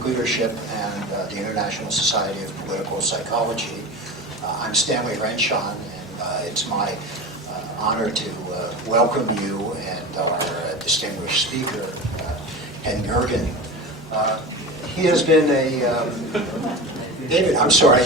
Public Leadership and the International Society of Political Psychology. I'm Stanley Renshon, and it's my honor to welcome you and our distinguished speaker, David Gergen. He has been a... David, I'm sorry.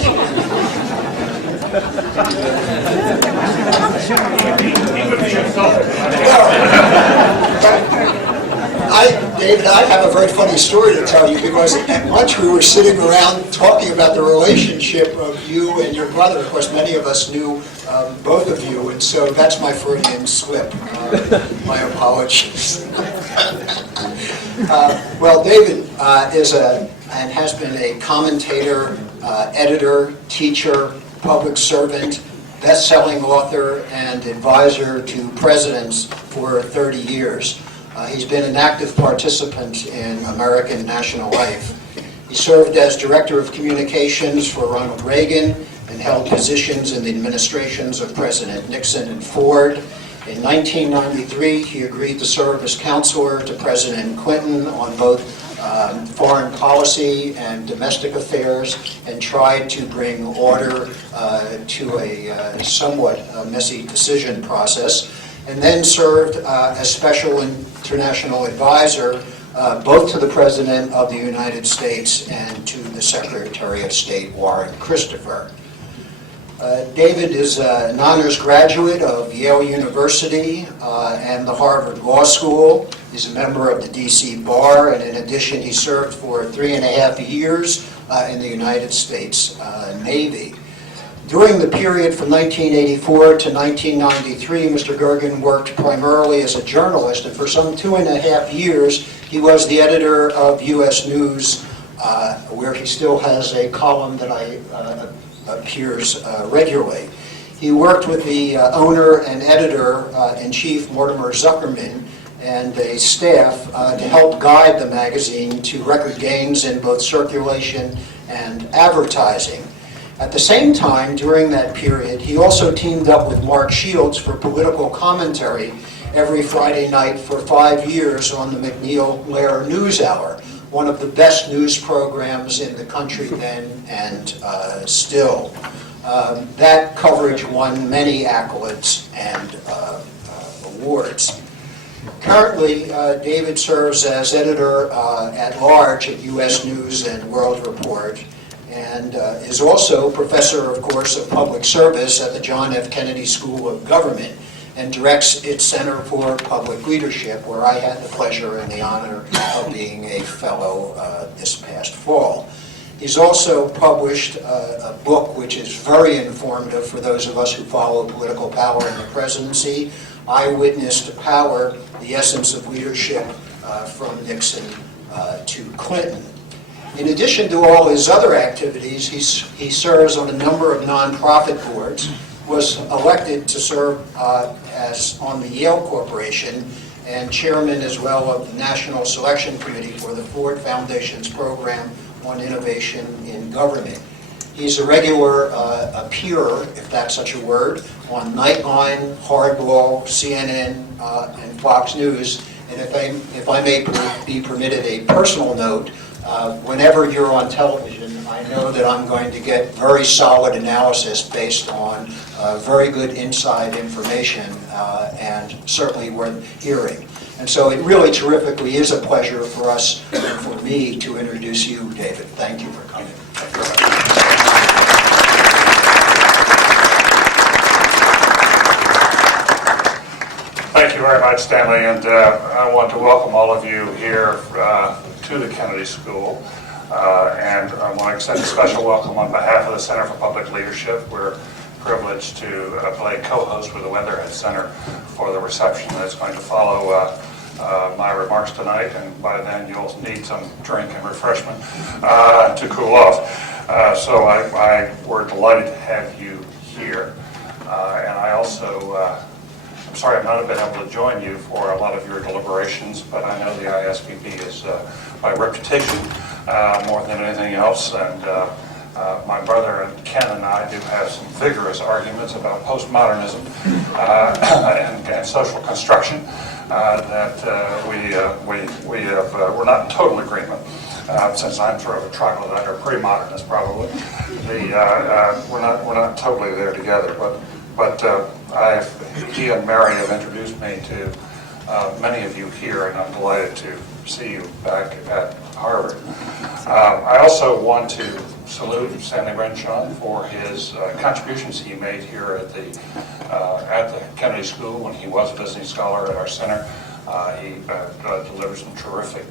David, I have a very funny story to tell you, because at lunch we were sitting around talking about the relationship of you and your brother. Of course, many of us knew both of you, and so that's my Freudian slip. My apologies. Well, David is and has been a commentator, editor, teacher, public servant, best-selling author, and advisor to presidents for 30 years. He's been an active participant in American national life. He served as Director of Communications for Ronald Reagan and held positions in the administrations of President Nixon and Ford. In 1993, he agreed to serve as counselor to President Clinton on both foreign policy and domestic affairs, and tried to bring order to a somewhat messy decision process, and then served as special international advisor both to the President of the United States and to the Secretary of State, Warren Christopher. David is an honors graduate of Yale University and the Harvard Law School. He's a member of the D.C. Bar, and in addition, he served for 3.5 years in the United States Navy. During the period from 1984 to 1993, Mr. Gergen worked primarily as a journalist, and for some 2.5 years, he was the editor of U.S. News, where he still has a column that appears regularly. He worked with the owner and editor-in-chief, Mortimer Zuckerman, and a staff to help guide the magazine to record gains in both circulation and advertising. At the same time, during that period, he also teamed up with Mark Shields for political commentary every Friday night for 5 years on the McNeil-Lehrer News Hour, one of the best news programs in the country then and still. That coverage won many accolades and awards. Currently, David serves as editor-at-large at U.S. News and World Report, and is also professor, of course, of public service at the John F. Kennedy School of Government, and directs its Center for Public Leadership, where I had the pleasure and the honor of being a fellow this past fall. He's also published a book which is very informative for those of us who follow political power in the presidency, Eyewitness to Power, The Essence of Leadership from Nixon to Clinton. In addition to all his other activities, he serves on a number of nonprofit boards, was elected to serve as on the Yale Corporation, and chairman as well of the National Selection Committee for the Ford Foundation's program on innovation in government. He's a regular appearer, if that's such a word, on Nightline, Hardball, CNN, and Fox News. And if I may be permitted a personal note, whenever you're on television, I know that I'm going to get very solid analysis based on very good inside information, and certainly worth hearing. And so it really terrifically is a pleasure for us and for me to introduce you, David. Thank you for coming. Thank you very much. Thank you very much, Stanley, and I want to welcome all of you here to the Kennedy School, and I want to extend a special welcome on behalf of the Center for Public Leadership. We're privileged to play co-host with the Weatherhead Center for the reception that's going to follow my remarks tonight, and by then you'll need some drink and refreshment to cool off. So we're delighted to have you here, and I also I'm sorry I've not been able to join you for a lot of your deliberations, but I know the ISPB is, by reputation, more than anything else, and my brother Ken and I do have some vigorous arguments about postmodernism and social construction that we're not in total agreement. since I'm sort of a troglodyte or pre-modernist probably. We're not totally there together, but he and Mary have introduced me to many of you here, and I'm delighted to see you back at Harvard. I also want to salute Stanley Renshaw for his contributions he made here at the Kennedy School when he was a visiting scholar at our center. He delivered some terrific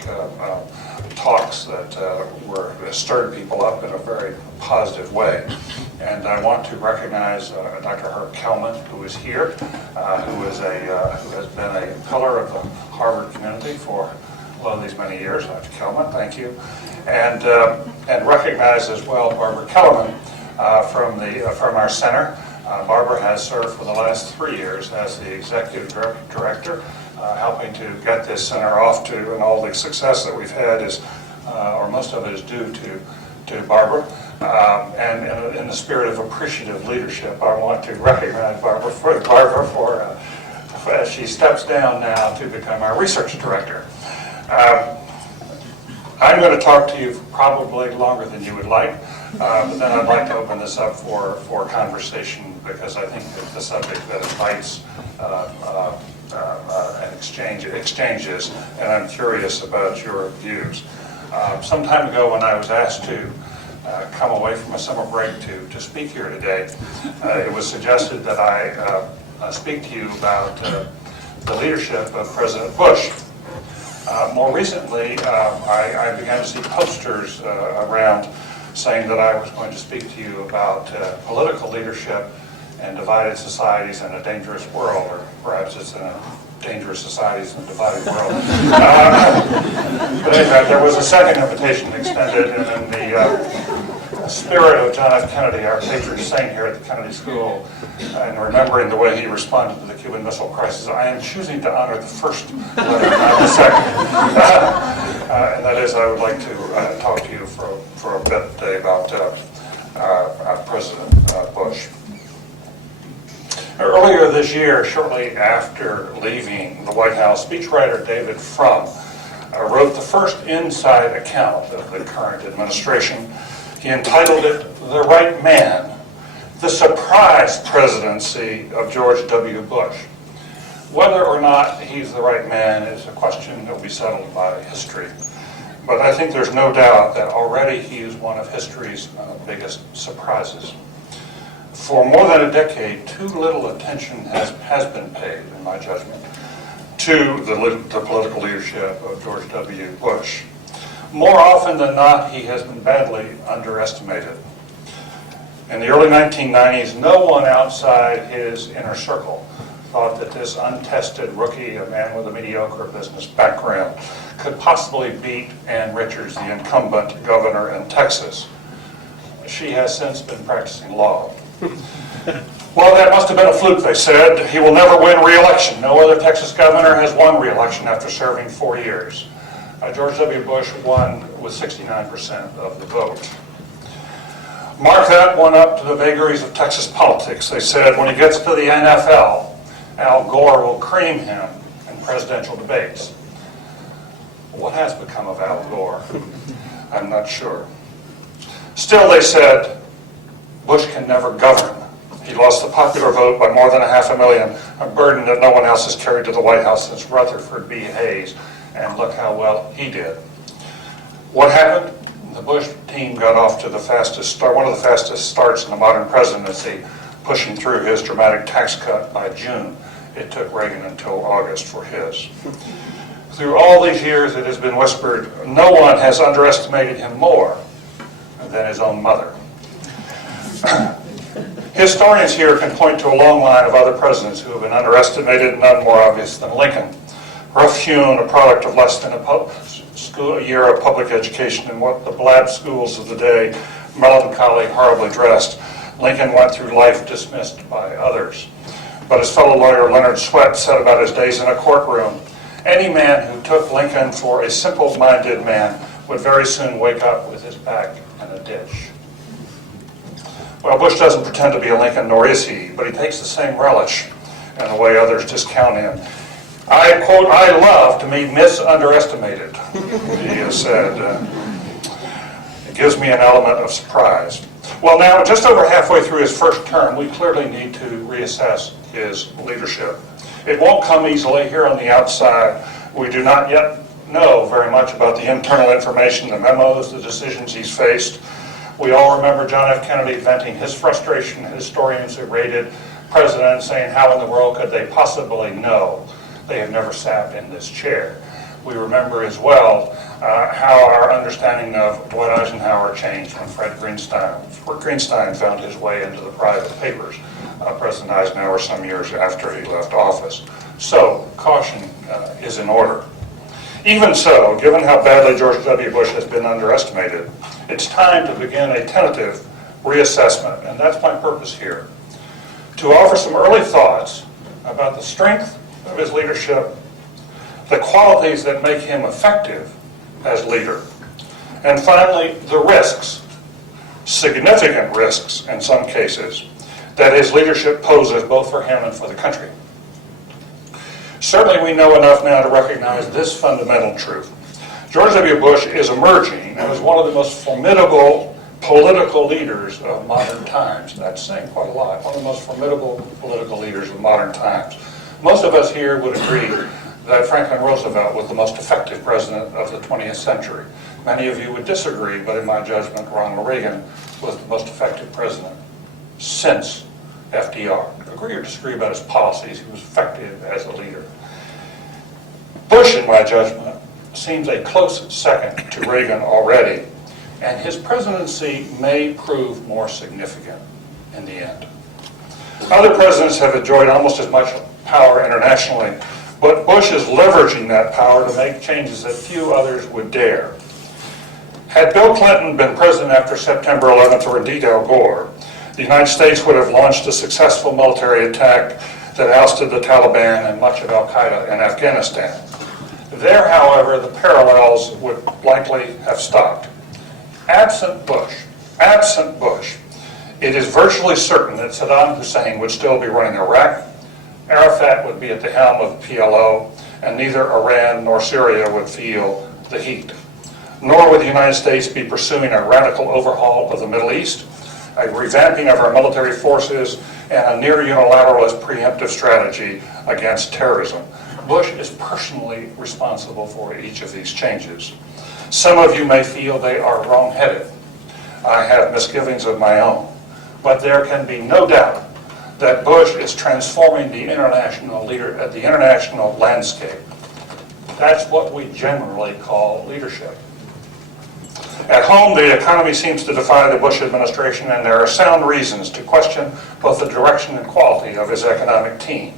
talks that stirred people up in a very positive way. And I want to recognize Dr. Herb Kelman, who is here, who has been a pillar of the Harvard community for these many years. Dr. Kelman, thank you. And recognize as well Barbara Kellerman from our center. Barbara has served for the last 3 years as the executive director, helping to get this center off to, and all the success that we've had is, or most of it is due to Barbara. And in the spirit of appreciative leadership, I want to recognize Barbara for as she steps down now to become our research director. I'm going to talk to you probably longer than you would like, but then I'd like to open this up for conversation, because I think that the subject that invites exchanges, and I'm curious about your views. Some time ago, when I was asked to come away from a summer break to speak here today, it was suggested that I speak to you about the leadership of President Bush. More recently, I began to see posters around saying that I was going to speak to you about political leadership and divided societies in a dangerous world, or perhaps it's in a dangerous societies in a divided world. But anyway, there was a second invitation extended, and in the spirit of John F. Kennedy, our patron saint here at the Kennedy School, and remembering the way he responded to the Cuban Missile Crisis, I am choosing to honor the first letter, not the second. And that is, I would like to talk to you for a bit today about President Bush. Earlier this year, shortly after leaving the White House, speechwriter David wrote the first inside account of the current administration. He entitled it, "The Right Man, the Surprise Presidency of George W. Bush." Whether or not he's the right man is a question that will be settled by history. But I think there's no doubt that already he is one of history's biggest surprises. For more than a decade, too little attention has been paid, in my judgment, to the political leadership of George W. Bush. More often than not, he has been badly underestimated. In the early 1990s, no one outside his inner circle thought that this untested rookie, a man with a mediocre business background, could possibly beat Ann Richards, the incumbent governor in Texas. She has since been practicing law. Well, that must have been a fluke, they said. He will never win re-election. No other Texas governor has won re-election after serving 4 years. George W. Bush won with 69% of the vote. Mark that one up to the vagaries of Texas politics. They said when he gets to the NFL, Al Gore will cream him in presidential debates. What has become of Al Gore? I'm not sure. Still, they said, Bush can never govern. He lost the popular vote by more than 500,000, a burden that no one else has carried to the White House since Rutherford B. Hayes, and look how well he did. What happened? The Bush team got off to the fastest start, one of the fastest starts in the modern presidency, pushing through his dramatic tax cut by June. It took Reagan until August for his. Through all these years, it has been whispered, no one has underestimated him more than his own mother. Historians here can point to a long line of other presidents who have been underestimated, none more obvious than Lincoln. Rough-hewn, a product of less than a year of public education in what the blab schools of the day, melancholy, horribly dressed, Lincoln went through life dismissed by others. But his fellow lawyer Leonard Swett said about his days in a courtroom, any man who took Lincoln for a simple-minded man would very soon wake up with his back in a ditch. Well, Bush doesn't pretend to be a Lincoln, nor is he, but he takes the same relish in the way others discount him. I, quote, I love to be misunderestimated, he has said. It gives me an element of surprise. Well, now, just over halfway through his first term, we clearly need to reassess his leadership. It won't come easily here on the outside. We do not yet know very much about the internal information, the memos, the decisions he's faced. We all remember John F. Kennedy venting his frustration, historians who rated presidents saying, how in the world could they possibly know? They have never sat in this chair. We remember as well how our understanding of Dwight Eisenhower changed when Fred Greenstein found his way into the private papers of President Eisenhower some years after he left office. So, caution is in order. Even so, given how badly George W. Bush has been underestimated, it's time to begin a tentative reassessment, and that's my purpose here, to offer some early thoughts about the strength of his leadership, the qualities that make him effective as leader, and finally, the risks, significant risks in some cases, that his leadership poses both for him and for the country. Certainly we know enough now to recognize this fundamental truth. George W. Bush is emerging as one of the most formidable political leaders of modern times. That's saying quite a lot. One of the most formidable political leaders of modern times. Most of us here would agree that Franklin Roosevelt was the most effective president of the 20th century. Many of you would disagree, but in my judgment, Ronald Reagan was the most effective president since FDR. Agree or disagree about his policies, he was effective as a leader. Bush, in my judgment, seems a close second to Reagan already, and his presidency may prove more significant in the end. Other presidents have enjoyed almost as much power internationally, but Bush is leveraging that power to make changes that few others would dare. Had Bill Clinton been president after September 11th, or indeed Al Gore, the United States would have launched a successful military attack that ousted the Taliban and much of al-Qaeda in Afghanistan. There, however, the parallels would likely have stopped. Absent Bush, it is virtually certain that Saddam Hussein would still be running Iraq, Arafat would be at the helm of the PLO, and neither Iran nor Syria would feel the heat. Nor would the United States be pursuing a radical overhaul of the Middle East, a revamping of our military forces, and a near unilateralist preemptive strategy against terrorism. Bush is personally responsible for each of these changes. Some of you may feel they are wrong-headed. I have misgivings of my own. But there can be no doubt that Bush is transforming the international landscape. That's what we generally call leadership. At home, the economy seems to defy the Bush administration, and there are sound reasons to question both the direction and quality of his economic team.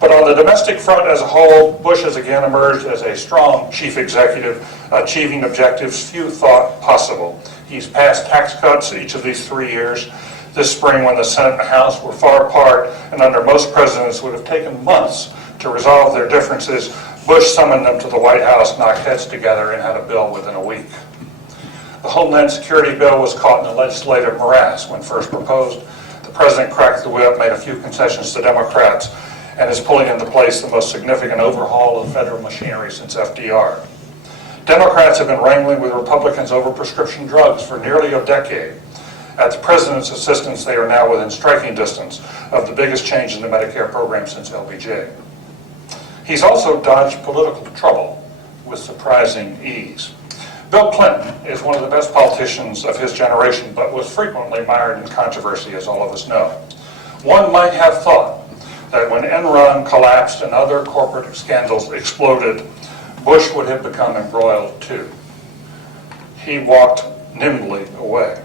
But on the domestic front as a whole, Bush has again emerged as a strong chief executive, achieving objectives few thought possible. He's passed tax cuts each of these 3 years. This spring, when the Senate and House were far apart and under most presidents would have taken months to resolve their differences, Bush summoned them to the White House, knocked heads together, and had a bill within a week. The Homeland Security bill was caught in a legislative morass when first proposed. The president cracked the whip, made a few concessions to Democrats, and is pulling into place the most significant overhaul of federal machinery since FDR. Democrats have been wrangling with Republicans over prescription drugs for nearly a decade. At the president's insistence, they are now within striking distance of the biggest change in the Medicare program since LBJ. He's also dodged political trouble with surprising ease. Bill Clinton is one of the best politicians of his generation, but was frequently mired in controversy, as all of us know. One might have thought that when Enron collapsed and other corporate scandals exploded, Bush would have become embroiled too. He walked nimbly away.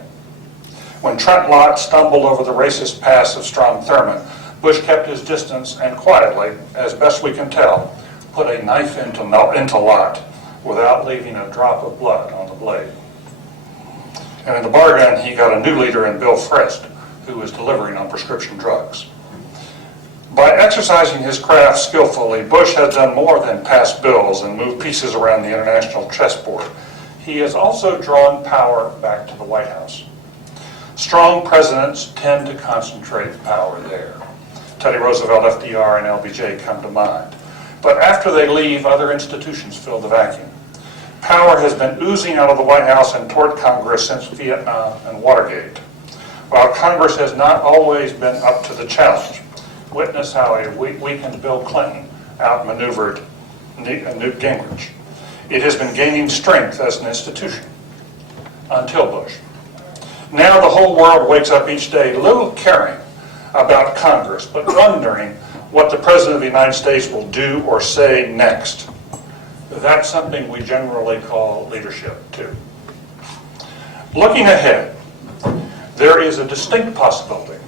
When Trent Lott stumbled over the racist past of Strom Thurmond, Bush kept his distance and quietly, as best we can tell, put a knife into Lott without leaving a drop of blood on the blade. And in the bargain, he got a new leader in Bill Frist, who was delivering on prescription drugs. By exercising his craft skillfully, Bush has done more than pass bills and move pieces around the international chessboard. He has also drawn power back to the White House. Strong presidents tend to concentrate power there. Teddy Roosevelt, FDR, and LBJ come to mind. But after they leave, other institutions fill the vacuum. Power has been oozing out of the White House and toward Congress since Vietnam and Watergate. While Congress has not always been up to the challenge, witness how a weakened Bill Clinton outmaneuvered Newt Gingrich. It has been gaining strength as an institution until Bush. Now the whole world wakes up each day little caring about Congress, but wondering what the President of the United States will do or say next. That's something we generally call leadership, too. Looking ahead, there is a distinct possibility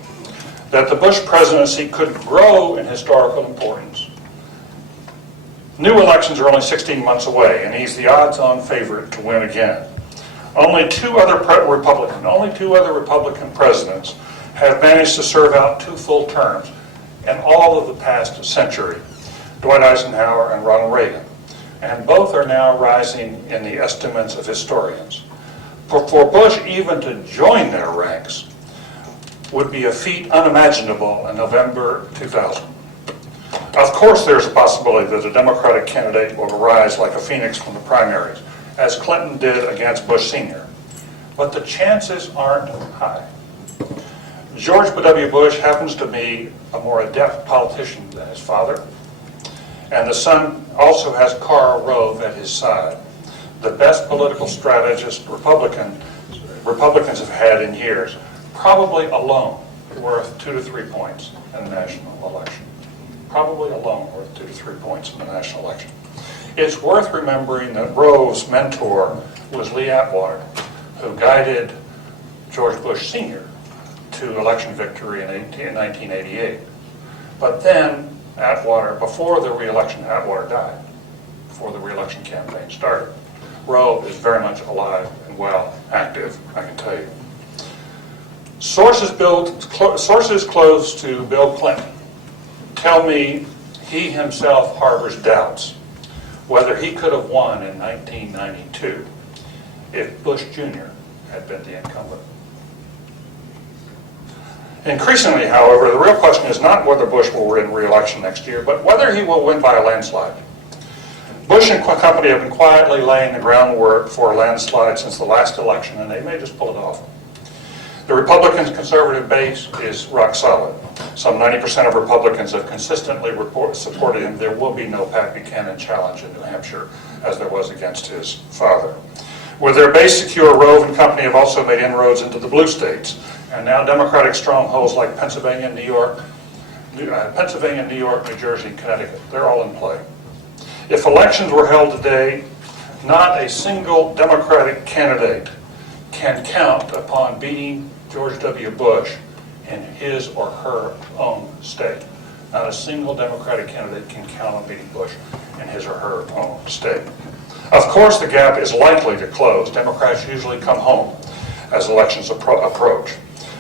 that the Bush presidency could grow in historical importance. New elections are only 16 months away, and he's the odds-on favorite to win again. Only two other Republican presidents have managed to serve out 2 full terms in all of the past century, Dwight Eisenhower and Ronald Reagan. And both are now rising in the estimates of historians. For Bush even to join their ranks would be a feat unimaginable in November 2000. Of course, there's a possibility that a Democratic candidate will arise like a phoenix from the primaries, as Clinton did against Bush Sr. But the chances aren't high. George W. Bush happens to be a more adept politician than his father, and the son also has Karl Rove at his side, the best political strategist Republicans have had in years, probably alone worth 2 to 3 points in the national election. Probably alone worth 2 to 3 points in the national election. It's worth remembering that Rove's mentor was Lee Atwater, who guided George Bush Sr. to election victory in 1988. But then Atwater, before the re-election, Atwater died, before the re-election campaign started. Rove is very much alive and well, active, I can tell you. Sources close to Bill Clinton tell me he himself harbors doubts whether he could have won in 1992 if Bush Jr. had been the incumbent. Increasingly, however, the real question is not whether Bush will win re-election next year, but whether he will win by a landslide. Bush and company have been quietly laying the groundwork for a landslide since the last election, and they may just pull it off. The Republicans' conservative base is rock solid. Some 90% of Republicans have consistently supported him. There will be no Pat Buchanan challenge in New Hampshire, as there was against his father. With their base secure, Rove and company have also made inroads into the blue states, and now Democratic strongholds like Pennsylvania, New York, New Jersey, Connecticut, they're all in play. If elections were held today, not a single Democratic candidate can count upon beating George W. Bush in his or her own state. Not a single Democratic candidate can count on beating Bush in his or her own state. Of course, the gap is likely to close. Democrats usually come home as elections approach.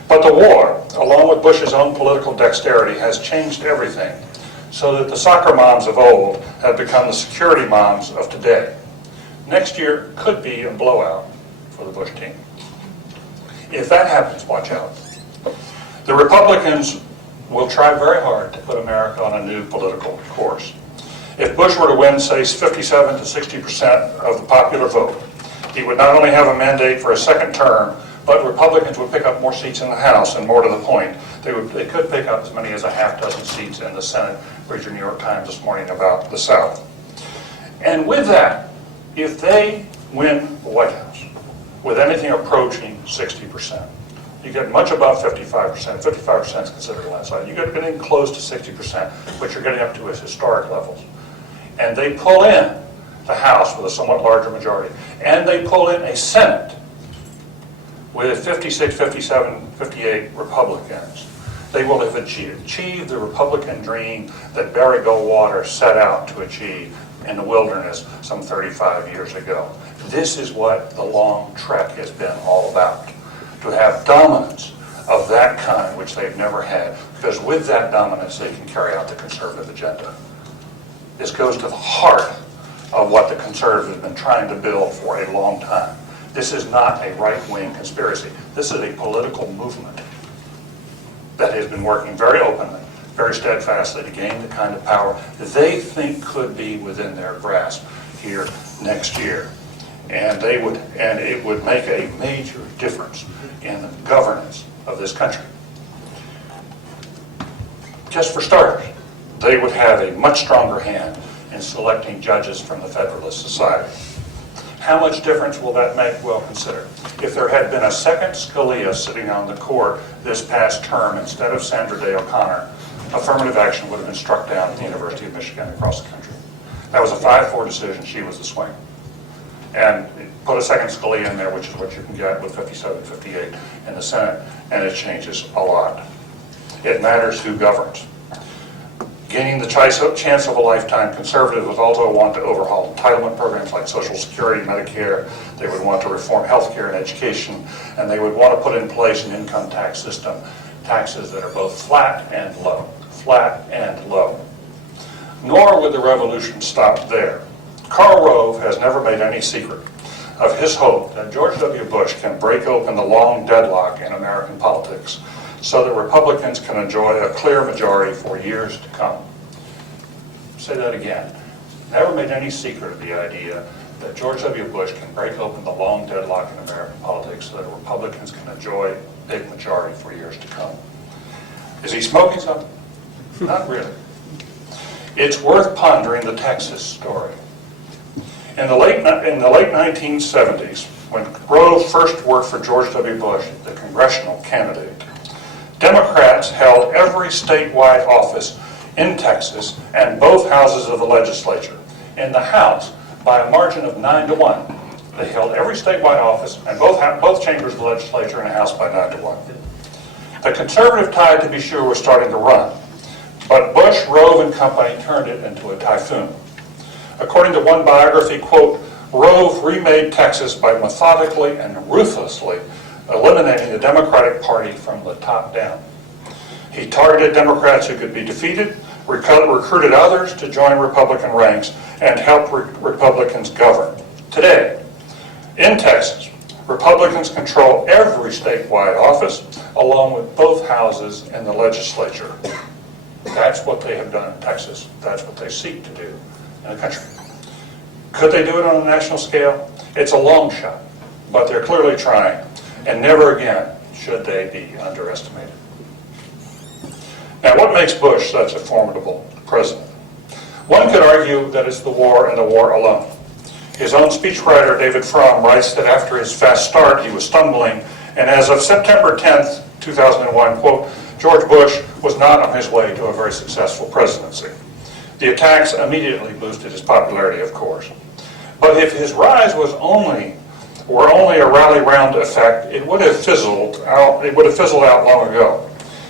But the war, along with Bush's own political dexterity, has changed everything, so that the soccer moms of old have become the security moms of today. Next year could be a blowout for the Bush team. If that happens, watch out. The Republicans will try very hard to put America on a new political course. If Bush were to win, say, 57 to 60% of the popular vote, he would not only have a mandate for a second term, but Republicans would pick up more seats in the House, and more to the point, they could pick up as many as a half dozen seats in the Senate. Read your New York Times this morning about the South. And with that, if they win the White House with anything approaching 60%, you get much above 55%. 55% is considered a landslide. You get getting close to 60%, but you're getting up to historic levels. And they pull in the House with a somewhat larger majority, and they pull in a Senate with 56, 57, 58 Republicans. They will have achieved the Republican dream that Barry Goldwater set out to achieve in the wilderness some 35 years ago. This is what the long trek has been all about, to have dominance of that kind which they've never had, because with that dominance they can carry out the conservative agenda. This goes to the heart of what the conservatives have been trying to build for a long time. This is not a right-wing conspiracy. This is a political movement that has been working very openly, very steadfastly to gain the kind of power that they think could be within their grasp here next year. and it would make a major difference in the governance of this country. Just for starters, they would have a much stronger hand in selecting judges from the Federalist Society. How much difference will that make? Well, consider. If there had been a second Scalia sitting on the court this past term instead of Sandra Day O'Connor, affirmative action would have been struck down at the University of Michigan across the country. That was a 5-4 decision. She was the swing. And put a second Scalia in there, which is what you can get with 57, 58 in the Senate, and it changes a lot. It matters who governs. Gaining the chance of a lifetime, conservatives would also want to overhaul entitlement programs like Social Security, Medicare. They would want to reform healthcare and education, and they would want to put in place an income tax system, taxes that are both flat and low. Flat and low. Nor would the revolution stop there. Karl Rove has never made any secret of his hope that George W. Bush can break open the long deadlock in American politics so that Republicans can enjoy a clear majority for years to come. Say that again. Never made any secret of the idea that George W. Bush can break open the long deadlock in American politics so that Republicans can enjoy a big majority for years to come. Is he smoking something? Not really. It's worth pondering the Texas story. In the late 1970s, when Rove first worked for George W. Bush, the congressional candidate, Democrats held every statewide office in Texas and both houses of the legislature. In the House, by a margin of 9-1, they held every statewide office and both chambers of the legislature in a House by 9-1. The conservative tide, to be sure, was starting to run, but Bush, Rove, and company turned it into a typhoon. According to one biography, quote, Rove remade Texas by methodically and ruthlessly eliminating the Democratic Party from the top down. He targeted Democrats who could be defeated, recruited others to join Republican ranks, and helped Republicans govern. Today, in Texas, Republicans control every statewide office, along with both houses in the legislature. That's what they have done in Texas. That's what they seek to do in the country. Could they do it on a national scale? It's a long shot, but they're clearly trying, and never again should they be underestimated. Now, what makes Bush such a formidable president? One could argue that it's the war and the war alone. His own speechwriter, David Frum, writes that after his fast start, he was stumbling, and as of September 10th, 2001, quote, George Bush was not on his way to a very successful presidency. The attacks immediately boosted his popularity, of course. But if his rise were only a rally round effect, it would have fizzled out long ago.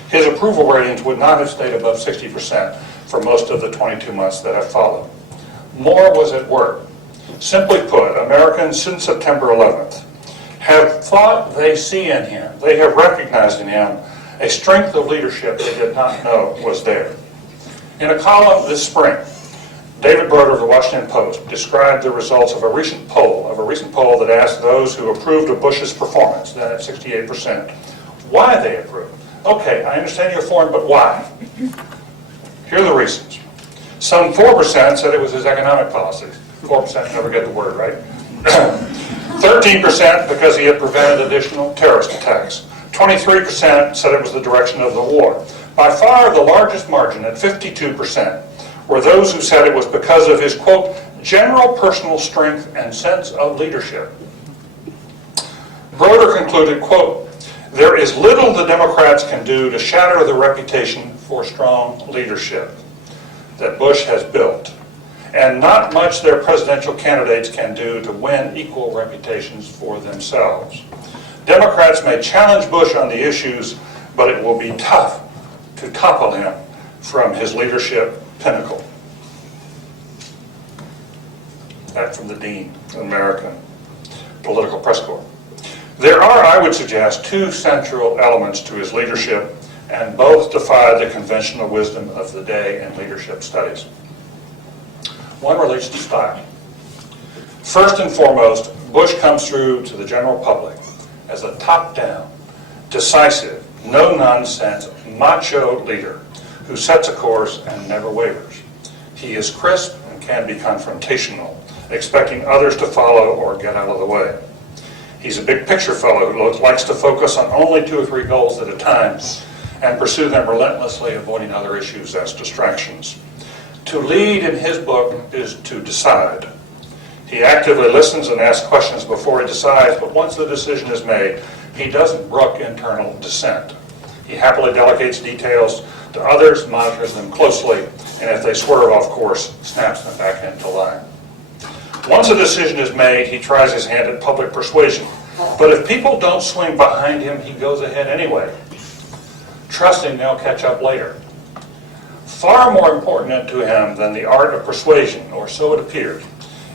His approval ratings would not have stayed above 60% for most of the 22 months that have followed. More was at work. Simply put, Americans since September 11th have thought they see in him, they have recognized in him a strength of leadership they did not know was there. In a column this spring, David Gergen of the Washington Post described the results of a recent poll that asked those who approved of Bush's performance, then at 68%, why they approved. Okay, I understand you're for him, but why? Here are the reasons. Some 4% said it was his economic policies. 4% never get the word right. 13% because he had prevented additional terrorist attacks. 23% said it was the direction of the war. By far the largest margin, at 52%, were those who said it was because of his, quote, general personal strength and sense of leadership. Broder concluded, quote, there is little the Democrats can do to shatter the reputation for strong leadership that Bush has built, and not much their presidential candidates can do to win equal reputations for themselves. Democrats may challenge Bush on the issues, but it will be tough to topple him from his leadership pinnacle. That from the Dean of American Political Press Corps. There are, I would suggest, two central elements to his leadership, and both defy the conventional wisdom of the day in leadership studies. One relates to style. First and foremost, Bush comes through to the general public as a top-down, decisive, no-nonsense, macho leader who sets a course and never wavers. He is crisp and can be confrontational, expecting others to follow or get out of the way. He's a big picture fellow who likes to focus on only 2 or 3 goals at a time and pursue them relentlessly, avoiding other issues as distractions. To lead in his book is to decide. He actively listens and asks questions before he decides, but once the decision is made, he doesn't brook internal dissent. He happily delegates details to others, monitors them closely, and if they swerve off course, snaps them back into line. Once a decision is made, he tries his hand at public persuasion. But if people don't swing behind him, he goes ahead anyway, trusting they'll catch up later. Far more important to him than the art of persuasion, or so it appears,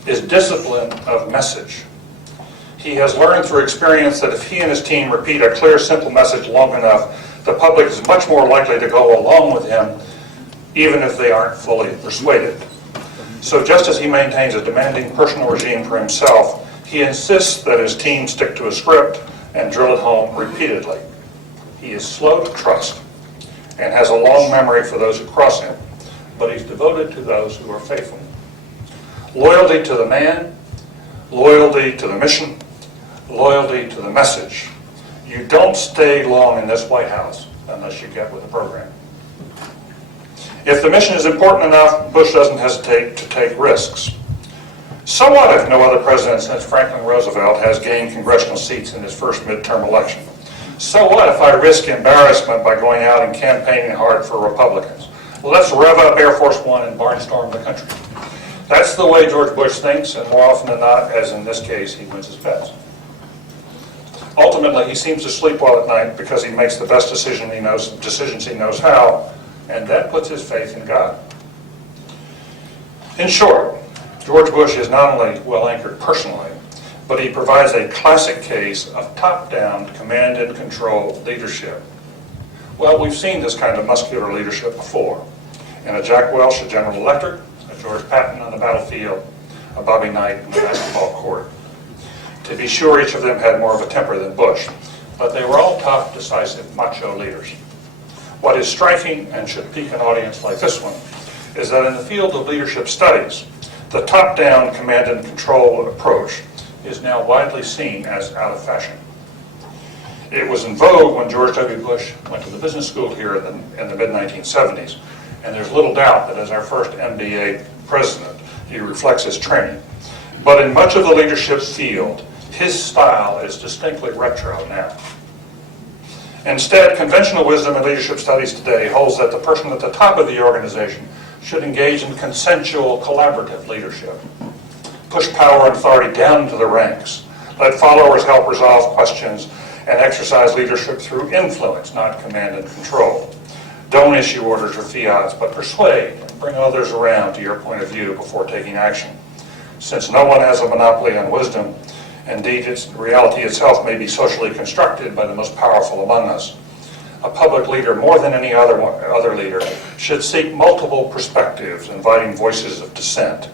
is discipline of message. He has learned through experience that if he and his team repeat a clear, simple message long enough, the public is much more likely to go along with him, even if they aren't fully persuaded. So just as he maintains a demanding personal regime for himself, he insists that his team stick to a script and drill it home repeatedly. He is slow to trust and has a long memory for those who cross him, but he's devoted to those who are faithful. Loyalty to the man, loyalty to the mission, loyalty to the message. You don't stay long in this White House unless you get with the program. If the mission is important enough, Bush doesn't hesitate to take risks. So what if no other president since Franklin Roosevelt has gained congressional seats in his first midterm election? So what if I risk embarrassment by going out and campaigning hard for Republicans? Well, let's rev up Air Force One and barnstorm the country. That's the way George Bush thinks, and more often than not, as in this case, he wins his bets. Ultimately, he seems to sleep well at night because he makes the best decisions he knows how, and that puts his faith in God. In short, George Bush is not only well anchored personally, but he provides a classic case of top-down command and control leadership. Well, we've seen this kind of muscular leadership before. In a Jack Welch at General Electric, a George Patton on the battlefield, a Bobby Knight in the basketball court. To be sure, each of them had more of a temper than Bush, but they were all tough, decisive, macho leaders. What is striking, and should pique an audience like this one, is that in the field of leadership studies, the top-down command and control approach is now widely seen as out of fashion. It was in vogue when George W. Bush went to the business school here in the mid-1970s, and there's little doubt that as our first MBA president, he reflects his training. But in much of the leadership field, his style is distinctly retro now. Instead, conventional wisdom in leadership studies today holds that the person at the top of the organization should engage in consensual, collaborative leadership. Push power and authority down into the ranks. Let followers help resolve questions and exercise leadership through influence, not command and control. Don't issue orders or fiats, but persuade and bring others around to your point of view before taking action. Since no one has a monopoly on wisdom, indeed reality itself may be socially constructed by the most powerful among us, a public leader, more than any other leader, should seek multiple perspectives, inviting voices of dissent.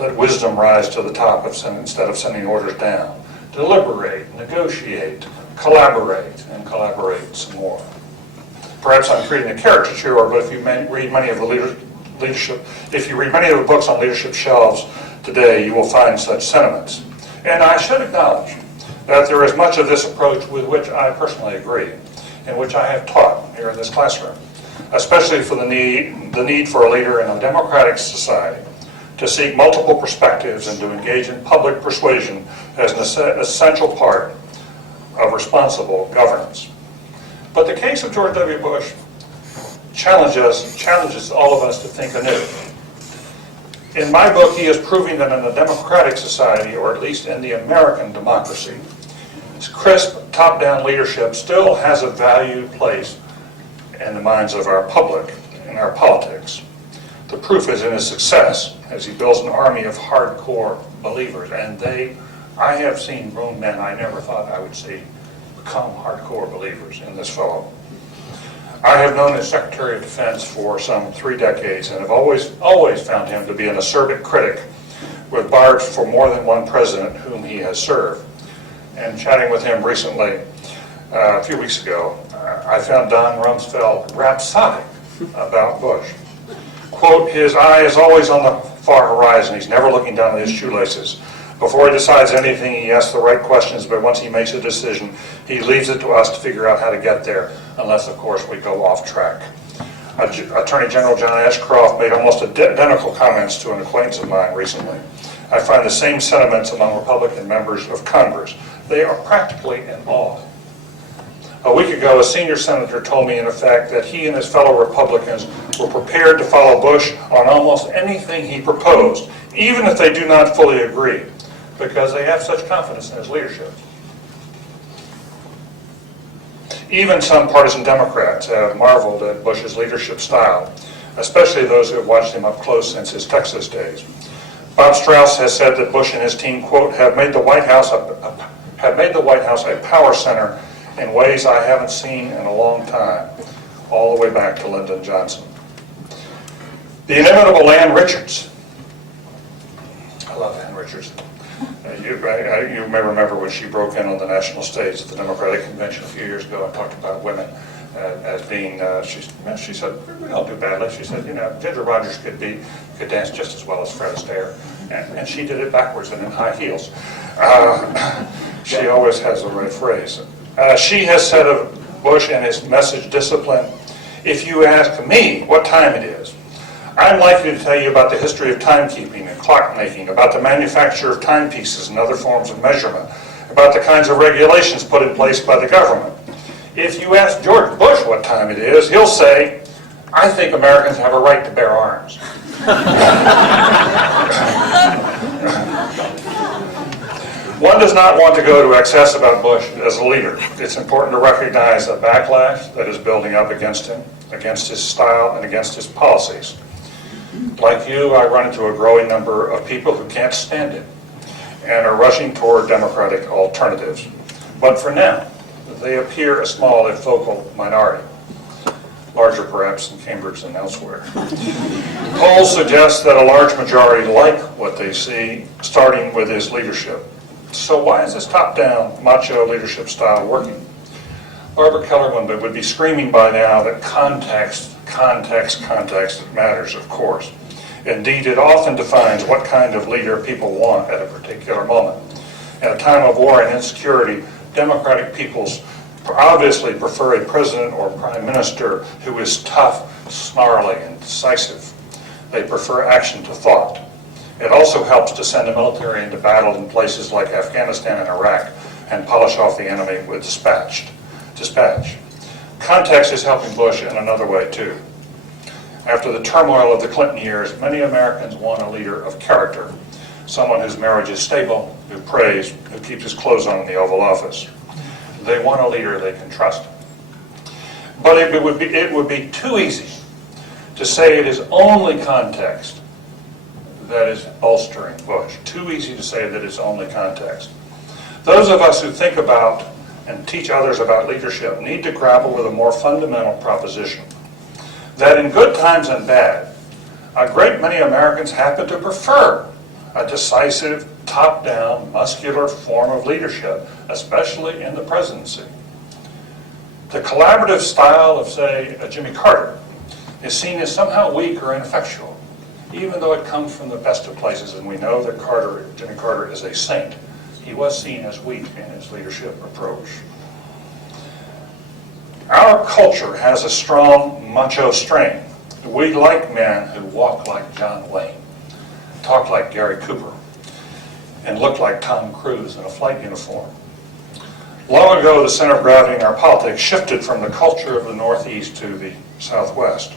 Let wisdom rise to the top instead of sending orders down. Deliberate, negotiate, collaborate, and collaborate some more. Perhaps I'm creating a caricature, but if you read many of the books on leadership shelves today, you will find such sentiments. And I should acknowledge that there is much of this approach with which I personally agree, and which I have taught here in this classroom, especially for the need for a leader in a democratic society to seek multiple perspectives and to engage in public persuasion as an essential part of responsible governance. But the case of George W. Bush challenges all of us to think anew. In my book, he is proving that in a democratic society, or at least in the American democracy, crisp top-down leadership still has a valued place in the minds of our public and our politics. The proof is in his success as he builds an army of hardcore believers, and I have seen grown men I never thought I would see become hardcore believers in this fellow. I have known his Secretary of Defense for some 3 decades and have always found him to be an acerbic critic with barbs for more than one president whom he has served. And chatting with him recently, a few weeks ago, I found Don Rumsfeld rhapsodic about Bush. Quote, his eye is always on the far horizon. He's never looking down at his shoelaces. Before he decides anything, he asks the right questions, but once he makes a decision, he leaves it to us to figure out how to get there, unless, of course, we go off track. Attorney General John Ashcroft made almost identical comments to an acquaintance of mine recently. I find the same sentiments among Republican members of Congress. They are practically in awe. A week ago, a senior senator told me, in effect, that he and his fellow Republicans were prepared to follow Bush on almost anything he proposed, even if they do not fully agree, because they have such confidence in his leadership. Even some partisan Democrats have marveled at Bush's leadership style, especially those who have watched him up close since his Texas days. Bob Strauss has said that Bush and his team, quote, have made the White House a power center in ways I haven't seen in a long time, all the way back to Lyndon Johnson. The inimitable Ann Richards. I love Ann Richards. You may remember when she broke in on the national stage at the Democratic Convention a few years ago and talked about women as being, she said, we don't do badly. She said, Ginger Rogers could dance just as well as Fred Astaire. And she did it backwards and in high heels. She always has the right phrase. She has said of Bush and his message discipline, if you ask me what time it is, I'm likely to tell you about the history of timekeeping and clockmaking, about the manufacture of timepieces and other forms of measurement, about the kinds of regulations put in place by the government. If you ask George Bush what time it is, he'll say, I think Americans have a right to bear arms. One does not want to go to excess about Bush as a leader. It's important to recognize the backlash that is building up against him, against his style, and against his policies. Like you, I run into a growing number of people who can't stand him and are rushing toward Democratic alternatives. But for now, they appear a small if vocal minority, larger perhaps in Cambridge than elsewhere. Polls suggest that a large majority like what they see, starting with his leadership. So why is this top-down macho leadership style working? Barbara Kellerman would be screaming by now that context matters, of course. Indeed, it often defines what kind of leader people want at a particular moment. At a time of war and insecurity, democratic peoples obviously prefer a president or prime minister who is tough, snarly, and decisive. They prefer action to thought. It also helps to send a military into battle in places like Afghanistan and Iraq and polish off the enemy with dispatch. Context is helping Bush in another way, too. After the turmoil of the Clinton years, many Americans want a leader of character, someone whose marriage is stable, who prays, who keeps his clothes on in the Oval Office. They want a leader they can trust. But it would be too easy to say it is only context that is bolstering Bush. Too easy to say that it's only context. Those of us who think about and teach others about leadership need to grapple with a more fundamental proposition, that in good times and bad, a great many Americans happen to prefer a decisive, top-down, muscular form of leadership, especially in the presidency. The collaborative style of, say, a Jimmy Carter is seen as somehow weak or ineffectual, even though it comes from the best of places, and we know that Jimmy Carter is a saint. He was seen as weak in his leadership approach. Our culture has a strong macho strain. We like men who walk like John Wayne, talk like Gary Cooper, and look like Tom Cruise in a flight uniform. Long ago, the center of gravity in our politics shifted from the culture of the Northeast to the Southwest.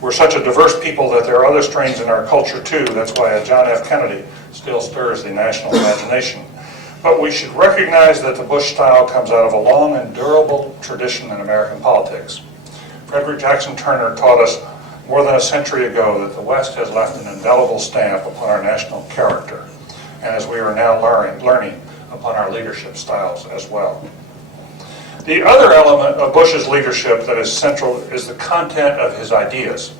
We're such a diverse people that there are other strains in our culture too. That's why John F. Kennedy still stirs the national imagination. But we should recognize that the Bush style comes out of a long and durable tradition in American politics. Frederick Jackson Turner taught us more than a century ago that the West has left an indelible stamp upon our national character, and as we are now learning upon our leadership styles as well. The other element of Bush's leadership that is central is the content of his ideas.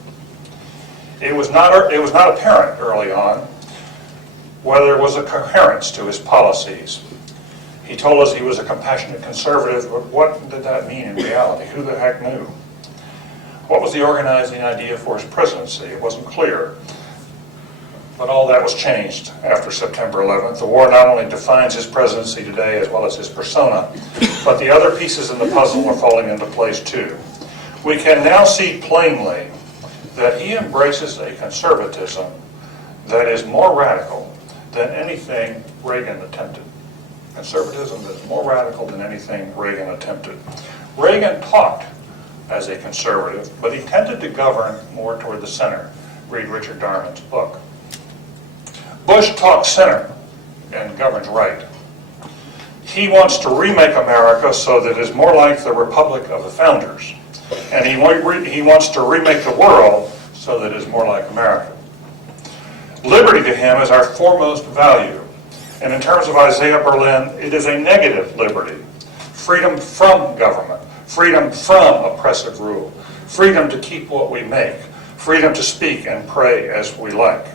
It was not apparent early on whether there was a coherence to his policies. He told us he was a compassionate conservative, but what did that mean in reality? Who the heck knew? What was the organizing idea for his presidency? It wasn't clear. But all that was changed after September 11th. The war not only defines his presidency today as well as his persona, but the other pieces in the puzzle are falling into place too. We can now see plainly that he embraces a conservatism that is more radical than anything Reagan attempted. Conservatism that is more radical than anything Reagan attempted. Reagan talked as a conservative, but he tended to govern more toward the center. Read Richard Darman's book. Bush talks center and governs right. He wants to remake America so that it is more like the Republic of the Founders. And he wants to remake the world so that it is more like America. Liberty to him is our foremost value. And in terms of Isaiah Berlin, it is a negative liberty. Freedom from government, freedom from oppressive rule, freedom to keep what we make, freedom to speak and pray as we like.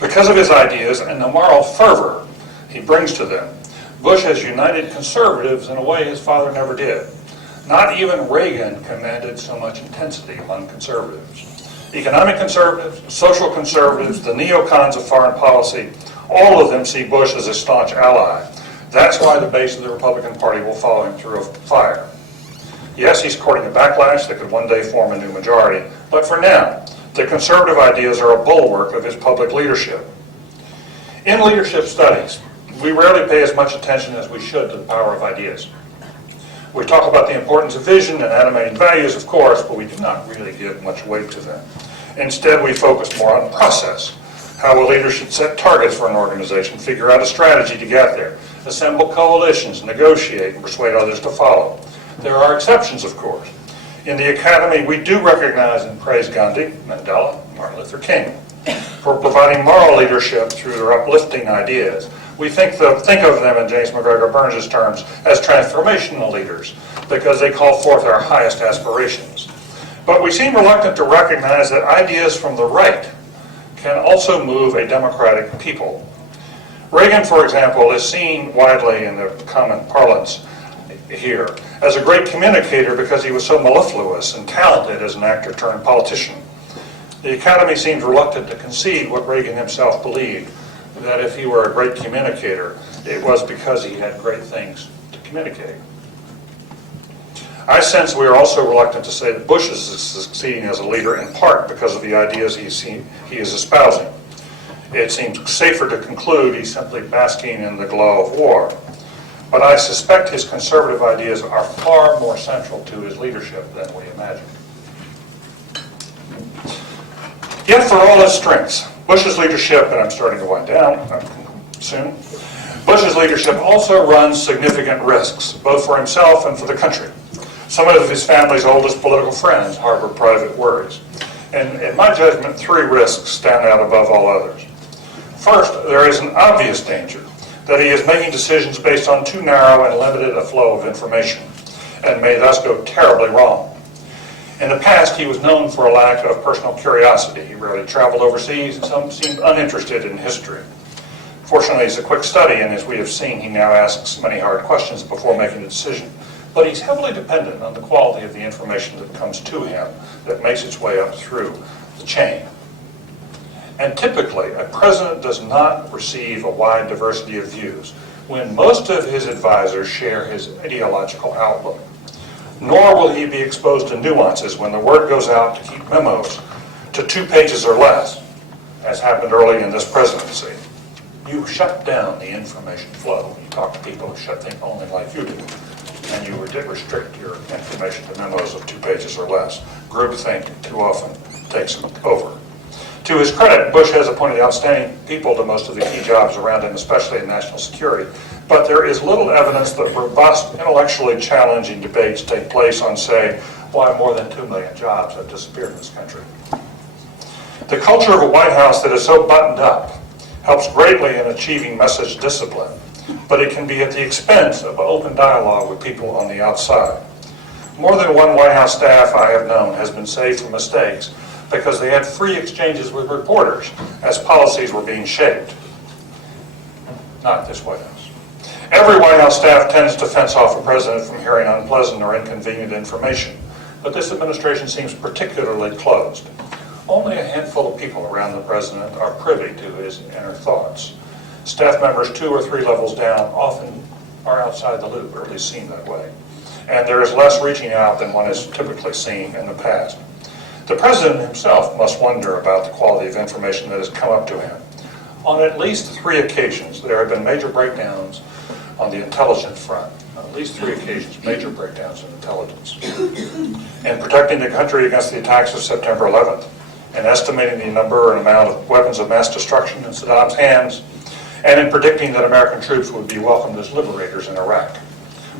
Because of his ideas and the moral fervor he brings to them, Bush has united conservatives in a way his father never did. Not even Reagan commanded so much intensity among conservatives. Economic conservatives, social conservatives, the neocons of foreign policy, all of them see Bush as a staunch ally. That's why the base of the Republican Party will follow him through a fire. Yes, he's courting a backlash that could one day form a new majority, but for now, the conservative ideas are a bulwark of his public leadership. In leadership studies, we rarely pay as much attention as we should to the power of ideas. We talk about the importance of vision and animating values, of course, but we do not really give much weight to them. Instead, we focus more on process. How a leader should set targets for an organization, figure out a strategy to get there, assemble coalitions, negotiate, and persuade others to follow. There are exceptions, of course. In the Academy, we do recognize and praise Gandhi, Mandela, Martin Luther King for providing moral leadership through their uplifting ideas. We think of them in James McGregor Burns' terms as transformational leaders because they call forth our highest aspirations. But we seem reluctant to recognize that ideas from the right can also move a democratic people. Reagan, for example, is seen widely in the common parlance here as a great communicator because he was so mellifluous and talented as an actor turned politician. The Academy seems reluctant to concede what Reagan himself believed, that if he were a great communicator, it was because he had great things to communicate. I sense we are also reluctant to say that Bush is succeeding as a leader in part because of the ideas he is espousing. It seems safer to conclude he's simply basking in the glow of war. But I suspect his conservative ideas are far more central to his leadership than we imagine. Yet for all his strengths, Bush's leadership, and I'm starting to wind down soon, Bush's leadership also runs significant risks, both for himself and for the country. Some of his family's oldest political friends harbor private worries. And in my judgment, 3 risks stand out above all others. First, there is an obvious danger that he is making decisions based on too narrow and limited a flow of information, and may thus go terribly wrong. In the past, he was known for a lack of personal curiosity. He rarely traveled overseas and seemed uninterested in history. Fortunately, he's a quick study, and as we have seen, he now asks many hard questions before making a decision. But he's heavily dependent on the quality of the information that comes to him that makes its way up through the chain. And typically, a president does not receive a wide diversity of views when most of his advisors share his ideological outlook. Nor will he be exposed to nuances when the word goes out to keep memos to 2 pages or less, as happened early in this presidency. You shut down the information flow. You talk to people who think only like you do, and you restrict your information to memos of 2 pages or less. Groupthink too often takes over. To his credit, Bush has appointed outstanding people to most of the key jobs around him, especially in national security. But there is little evidence that robust, intellectually challenging debates take place on, say, why more than 2 million jobs have disappeared in this country. The culture of a White House that is so buttoned up helps greatly in achieving message discipline, but it can be at the expense of open dialogue with people on the outside. More than one White House staff I have known has been saved from mistakes because they had free exchanges with reporters as policies were being shaped. Not this White House. Every White House staff tends to fence off a president from hearing unpleasant or inconvenient information, but this administration seems particularly closed. only a handful of people around the president are privy to his inner thoughts. Staff members 2 or 3 levels down often are outside the loop, or at least seem that way. And there is less reaching out than one has typically seen in the past. The president himself must wonder about the quality of information that has come up to him. On at least 3 occasions, there have been major breakdowns on the intelligence front. On at least 3 occasions, major breakdowns in intelligence. In protecting the country against the attacks of September 11th, and estimating the number and amount of weapons of mass destruction in Saddam's hands, and in predicting that American troops would be welcomed as liberators in Iraq.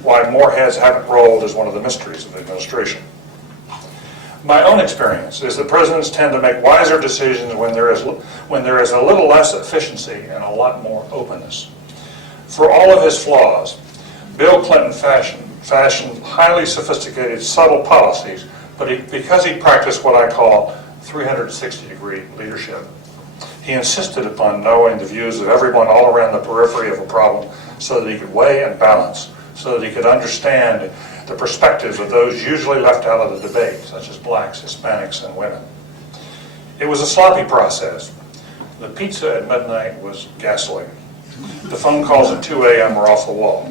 Why more heads haven't rolled is one of the mysteries of the administration. My own experience is that presidents tend to make wiser decisions when there is a little less efficiency and a lot more openness. For all of his flaws, Bill Clinton fashioned highly sophisticated, subtle policies, but because he practiced what I call 360-degree leadership. He insisted upon knowing the views of everyone all around the periphery of a problem so that he could weigh and balance, so that he could understand the perspectives of those usually left out of the debate, such as blacks, Hispanics, and women. It was a sloppy process. The pizza at midnight was gasoline. The phone calls at 2 a.m. were off the wall.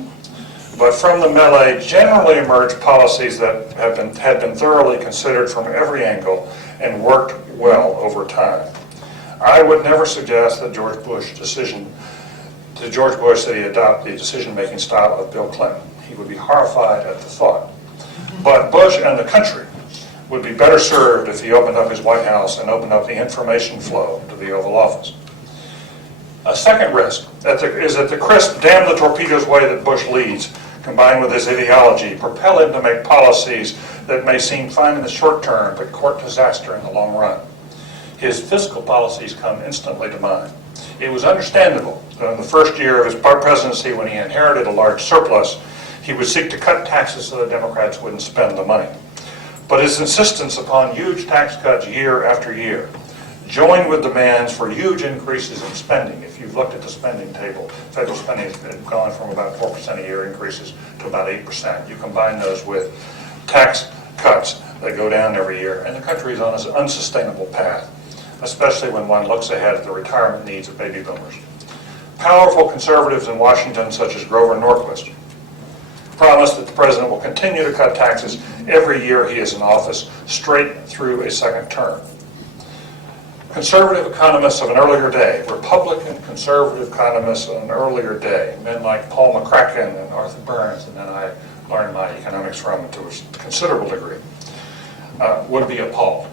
But from the melee generally emerged policies that had been thoroughly considered from every angle and worked well over time. I would never suggest that George Bush that he adopt the decision-making style of Bill Clinton. He would be horrified at the thought. But Bush and the country would be better served if he opened up his White House and opened up the information flow to the Oval Office. A second risk is that the crisp, damn the torpedoes way that Bush leads, combined with his ideology, propel him to make policies that may seem fine in the short term, but court disaster in the long run. His fiscal policies come instantly to mind. It was understandable that in the first year of his presidency, when he inherited a large surplus, he would seek to cut taxes so the Democrats wouldn't spend the money. But his insistence upon huge tax cuts year after year, joined with demands for huge increases in spending. If you've looked at the spending table, federal spending has gone from about 4% a year increases to about 8%. You combine those with tax cuts that go down every year, and the country is on an unsustainable path, especially when one looks ahead at the retirement needs of baby boomers. Powerful conservatives in Washington, such as Grover Norquist, promise that the president will continue to cut taxes every year he is in office, straight through a second term. Conservative economists of an earlier day, Republican conservative economists of an earlier day, men like Paul McCracken and Arthur Burns, and then I learned my economics from to a considerable degree, would be appalled.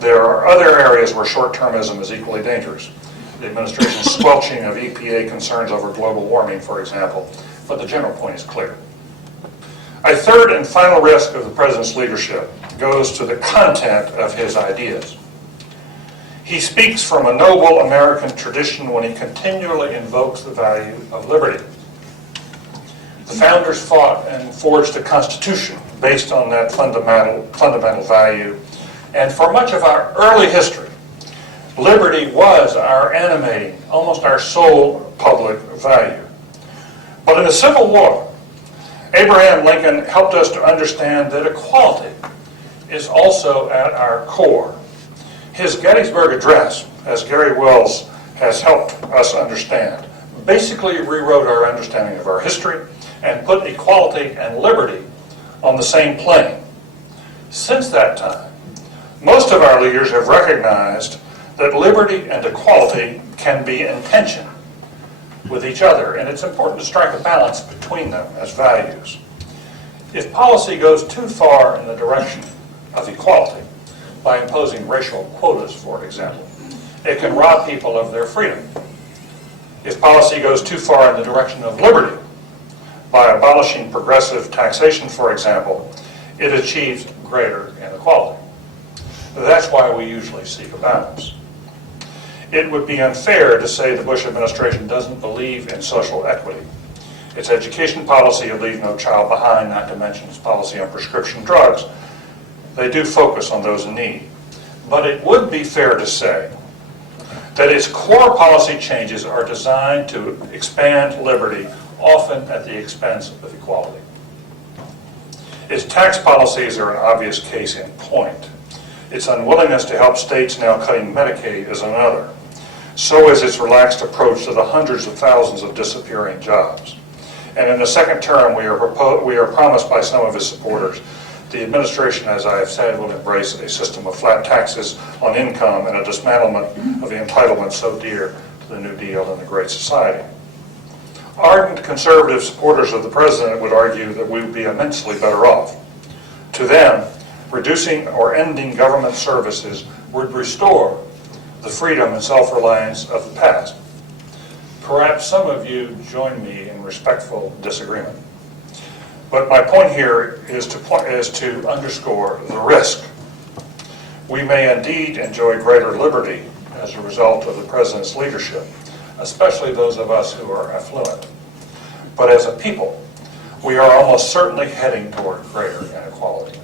There are other areas where short-termism is equally dangerous. The administration's squelching of EPA concerns over global warming, for example, but the general point is clear. A third and final risk of the president's leadership goes to the content of his ideas. He speaks from a noble American tradition when he continually invokes the value of liberty. The founders fought and forged a constitution based on that fundamental value, and for much of our early history, liberty was our animating, almost our sole public value. But in the Civil War, Abraham Lincoln helped us to understand that equality is also at our core. His Gettysburg Address, as Gary Wells has helped us understand, basically rewrote our understanding of our history and put equality and liberty on the same plane. Since that time, most of our leaders have recognized that liberty and equality can be in tension with each other, and it's important to strike a balance between them as values. If policy goes too far in the direction of equality, by imposing racial quotas, for example, it can rob people of their freedom. If policy goes too far in the direction of liberty, by abolishing progressive taxation, for example, it achieves greater inequality. That's why we usually seek a balance. It would be unfair to say the Bush administration doesn't believe in social equity. Its education policy of leave no child behind, not to mention its policy on prescription drugs, they do focus on those in need. But it would be fair to say that its core policy changes are designed to expand liberty, often at the expense of equality. Its tax policies are an obvious case in point. Its unwillingness to help states now cutting Medicaid is another. So is its relaxed approach to the hundreds of thousands of disappearing jobs. And in the second term, we are promised by some of his supporters, the administration, as I have said, will embrace a system of flat taxes on income and a dismantlement of the entitlements so dear to the New Deal and the Great Society. Ardent conservative supporters of the president would argue that we would be immensely better off. To them, reducing or ending government services would restore the freedom and self-reliance of the past. Perhaps some of you join me in respectful disagreement. But my point here is to underscore the risk. We may indeed enjoy greater liberty as a result of the president's leadership, especially those of us who are affluent. But as a people, we are almost certainly heading toward greater inequality.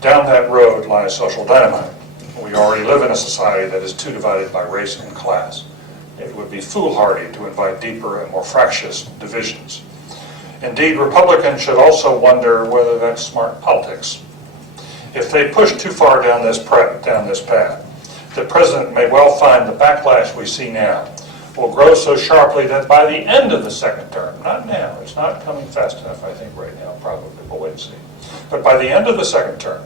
Down that road lies social dynamite. We already live in a society that is too divided by race and class. It would be foolhardy to invite deeper and more fractious divisions. Indeed, Republicans should also wonder whether that's smart politics. If they push too far down this path, the president may well find the backlash we see now will grow so sharply that by the end of the second term, not now, it's not coming fast enough, I think, right now, probably, we'll wait and see. But by the end of the second term,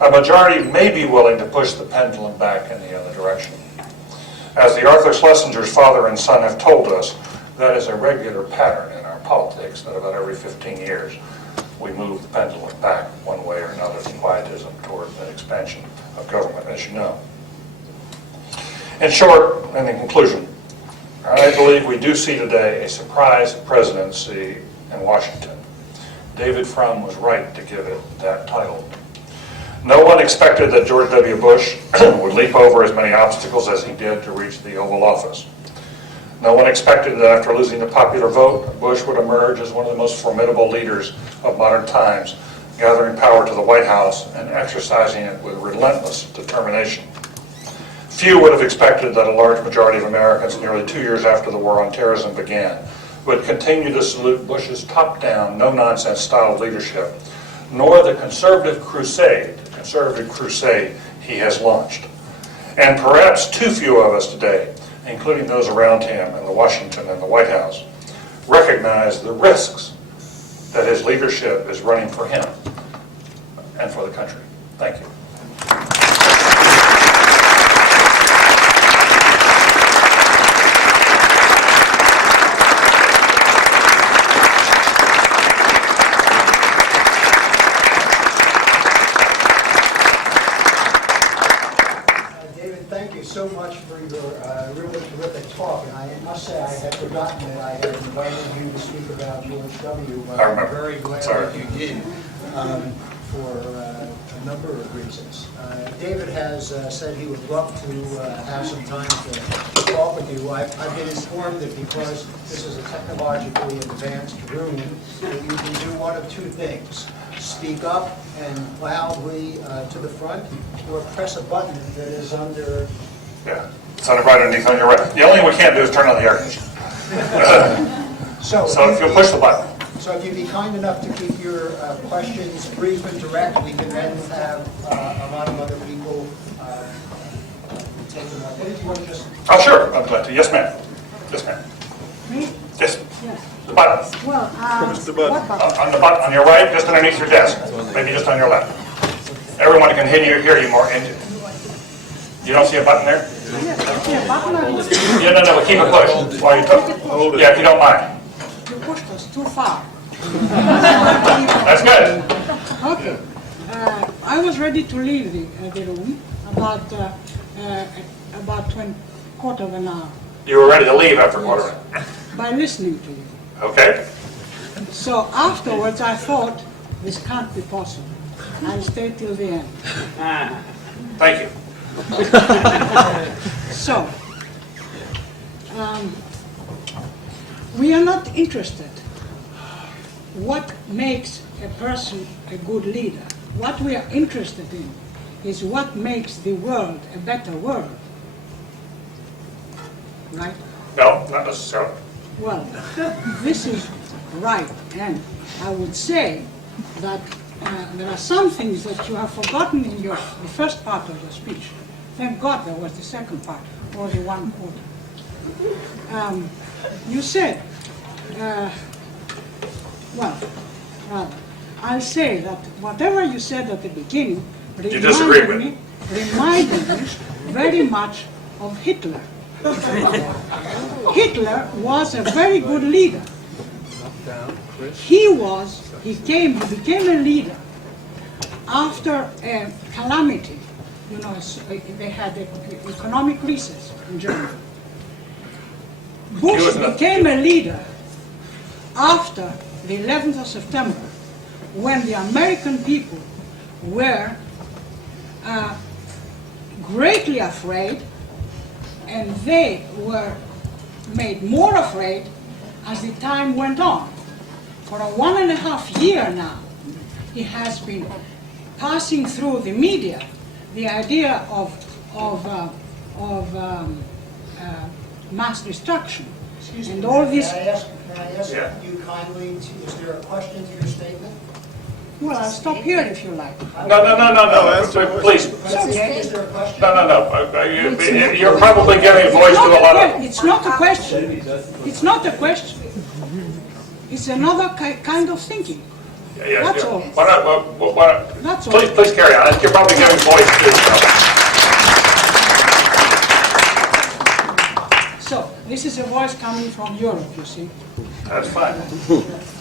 a majority may be willing to push the pendulum back in the other direction. As the Arthur Schlesinger's father and son have told us, that is a regular pattern in our politics, that about every 15 years we move the pendulum back one way or another from quietism toward an expansion of government, as you know. In short, and in conclusion, I believe we do see today a surprise presidency in Washington. David Frum was right to give it that title. No one expected that George W. Bush would leap over as many obstacles as he did to reach the Oval Office. No one expected that after losing the popular vote, Bush would emerge as one of the most formidable leaders of modern times, gathering power to the White House and exercising it with relentless determination. Few would have expected that a large majority of Americans nearly 2 years after the war on terrorism began would continue to salute Bush's top-down, no-nonsense style of leadership, nor the conservative crusade he has launched. And perhaps too few of us today, including those around him in Washington and the White House, recognize the risks that his leadership is running for him and for the country. Thank you. Thank you so much for your really terrific talk. And I must say I had forgotten that I had invited you to speak about George W. I remember. I'm very glad that you did for a number of reasons. David has said he would love to have some time to talk with you. I've been informed that because this is a technologically advanced room, that you can do one of two things. Speak up and loudly to the front, or press a button that is under... Yeah, it's on the right underneath on your right. The only thing we can't do is turn on the air conditioner. So if you'll push the button. So if you'd be kind enough to keep your questions brief and direct, we can then have a lot of other people take them up. If you want to just... Oh, sure, I'm glad to. Yes, ma'am. Yes, ma'am. Me? Yes. Yes. The button. Well, Push the button. what button? On the button on your right, just underneath your desk. Maybe just on your left. Everyone can hear you more. You don't see a button there? Yes, I see a button on this. Yeah, no, but keep it pushed while you talk. Yeah, if you don't mind. You pushed us too far. That's good. Okay. I was ready to leave the room about 20, quarter of an hour You were ready to leave after quarter. by listening to you. Okay. So afterwards I thought, this can't be possible. I'll stay till the end. Thank you. So, we are not interested what makes a person a good leader. What we are interested in is what makes the world a better world. Right? No, not necessarily. Well, this is right, and I would say that there are some things that you have forgotten in the first part of your speech. Thank God there was the second part, or the one quarter. You said, well, rather, I'll say that whatever you said at the beginning reminded me very much of Hitler. Hitler was a very good leader. He became a leader after a calamity. You know, they had an economic crisis in Germany. Bush became a leader after the 11th of September, when the American people were greatly afraid, and they were made more afraid as the time went on. For 1.5 years now, he has been passing through the media the idea of mass destruction. Excuse me, and all this. Can I ask you kindly, is there a question to your statement? Well, I'll stop here if you like. No, please. Is there a question? No. You're probably giving voice to a lot of... It's not a question. It's not a question. It's another kind of thinking. That's all. That's all. Please carry on. You're probably giving voice to... So, this is a voice coming from Europe, you see. That's fine.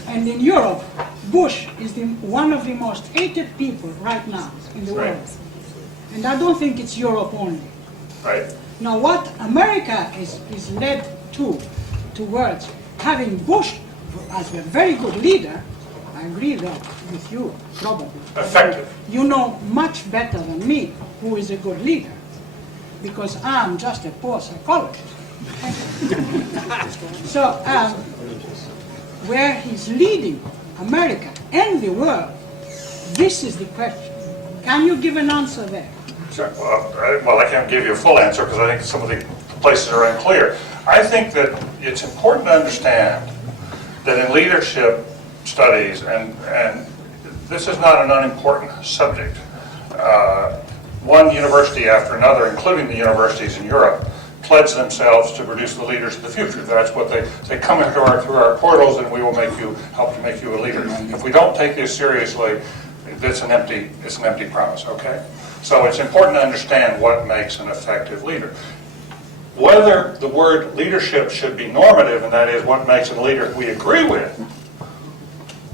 And in Europe, Bush is one of the most hated people right now in the world. And I don't think it's Europe only. Right. Now, what America is led towards having Bush as a very good leader, I agree that with you, probably. Effective. You know much better than me who is a good leader, because I'm just a poor psychologist. So, where he's leading America and the world, this is the question. Can you give an answer there? Sure. Well, I can't give you a full answer because I think some of the places are unclear. I think that it's important to understand that in leadership studies, and this is not an unimportant subject, one university after another, including the universities in Europe, pledge themselves to produce the leaders of the future. That's what they come into through our portals, and we will help to make you a leader. If we don't take this seriously, it's an empty promise. Okay. So it's important to understand what makes an effective leader. Whether the word leadership should be normative, and that is what makes a leader we agree with,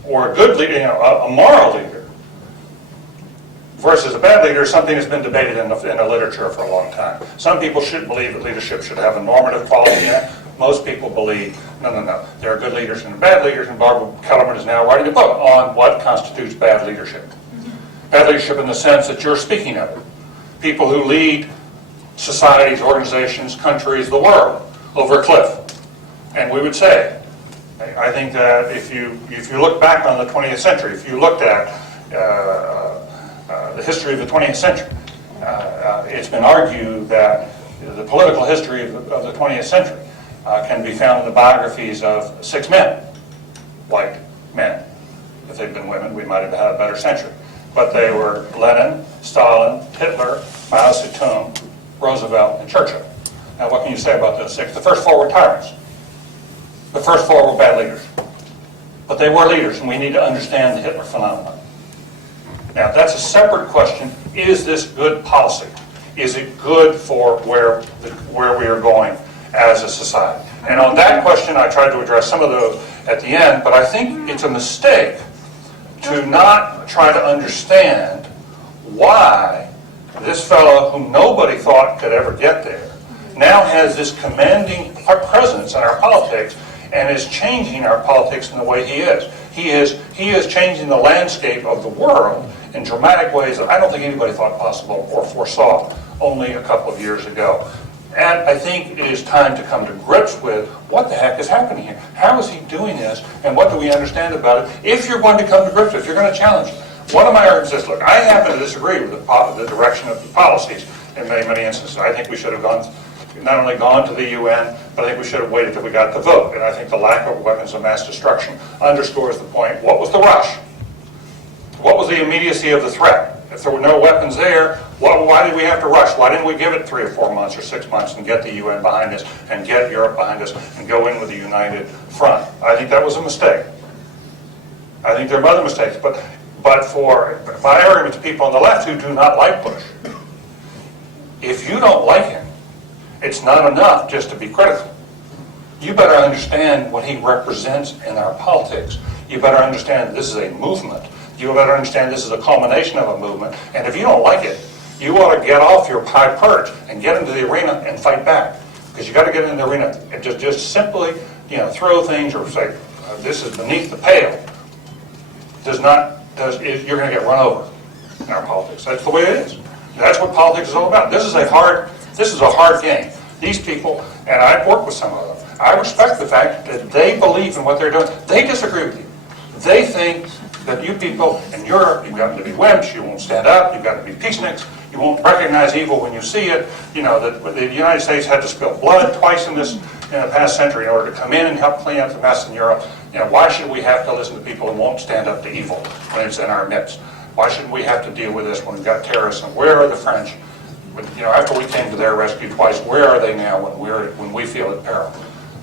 or a good leader, a moral leader, versus a bad leader, is something that's been debated in the literature for a long time. Some people should believe that leadership should have a normative quality in it. Most people believe, no. There are good leaders and bad leaders, and Barbara Kellerman is now writing a book on what constitutes bad leadership. Bad leadership in the sense that you're speaking of it. People who lead societies, organizations, countries, the world over a cliff. And we would say, I think that if you look back on the 20th century, if you looked at the history of the 20th century, it's been argued that the political history of the 20th century can be found in the biographies of 6 men, white men. If they'd been women, we might have had a better century. But they were Lenin, Stalin, Hitler, Mao Zedong, Roosevelt, and Churchill. Now, what can you say about those 6? The first 4 were tyrants. The first 4 were bad leaders. But they were leaders, and we need to understand the Hitler phenomenon. Now, that's a separate question. Is this good policy? Is it good for where we are going as a society? And on that question, I tried to address some of those at the end, but I think it's a mistake to not try to understand why this fellow, whom nobody thought could ever get there, now has this commanding presence in our politics and is changing our politics in the way he is. He is changing the landscape of the world in dramatic ways that I don't think anybody thought possible or foresaw only a couple of years ago. And I think it is time to come to grips with what the heck is happening here. How is he doing this, and what do we understand about it? If you're going to come to grips with it, if you're going to challenge it. One of my arguments is, look, I happen to disagree with the direction of the policies in many, many instances. I think we should have not only gone to the UN, but I think we should have waited till we got the vote. And I think the lack of weapons of mass destruction underscores the point. What was the rush? What was the immediacy of the threat? If there were no weapons there, why did we have to rush? Why didn't we give it 3 or 4 months or 6 months and get the UN behind us and get Europe behind us and go in with a united front? I think that was a mistake. I think there are other mistakes, but by argument to people on the left who do not like Bush, if you don't like him, it's not enough just to be critical. You better understand what he represents in our politics. You better understand that this is a movement. You better understand this is a culmination of a movement. And if you don't like it, you ought to get off your high perch and get into the arena and fight back. Because you got to get in the arena and just simply, throw things or say this is beneath the pale. You're going to get run over in our politics. That's the way it is. That's what politics is all about. This is a hard game. These people, and I've worked with some of them, I respect the fact that they believe in what they're doing. They disagree with you. They think that you people in Europe, you've got to be wimps, you won't stand up, you've got to be peaceniks, you won't recognize evil when you see it. That the United States had to spill blood twice in the past century in order to come in and help clean up the mess in Europe. Why should we have to listen to people who won't stand up to evil when it's in our midst? Why shouldn't we have to deal with this when we've got terrorists? And where are the French? After we came to their rescue twice, where are they now when we feel at peril?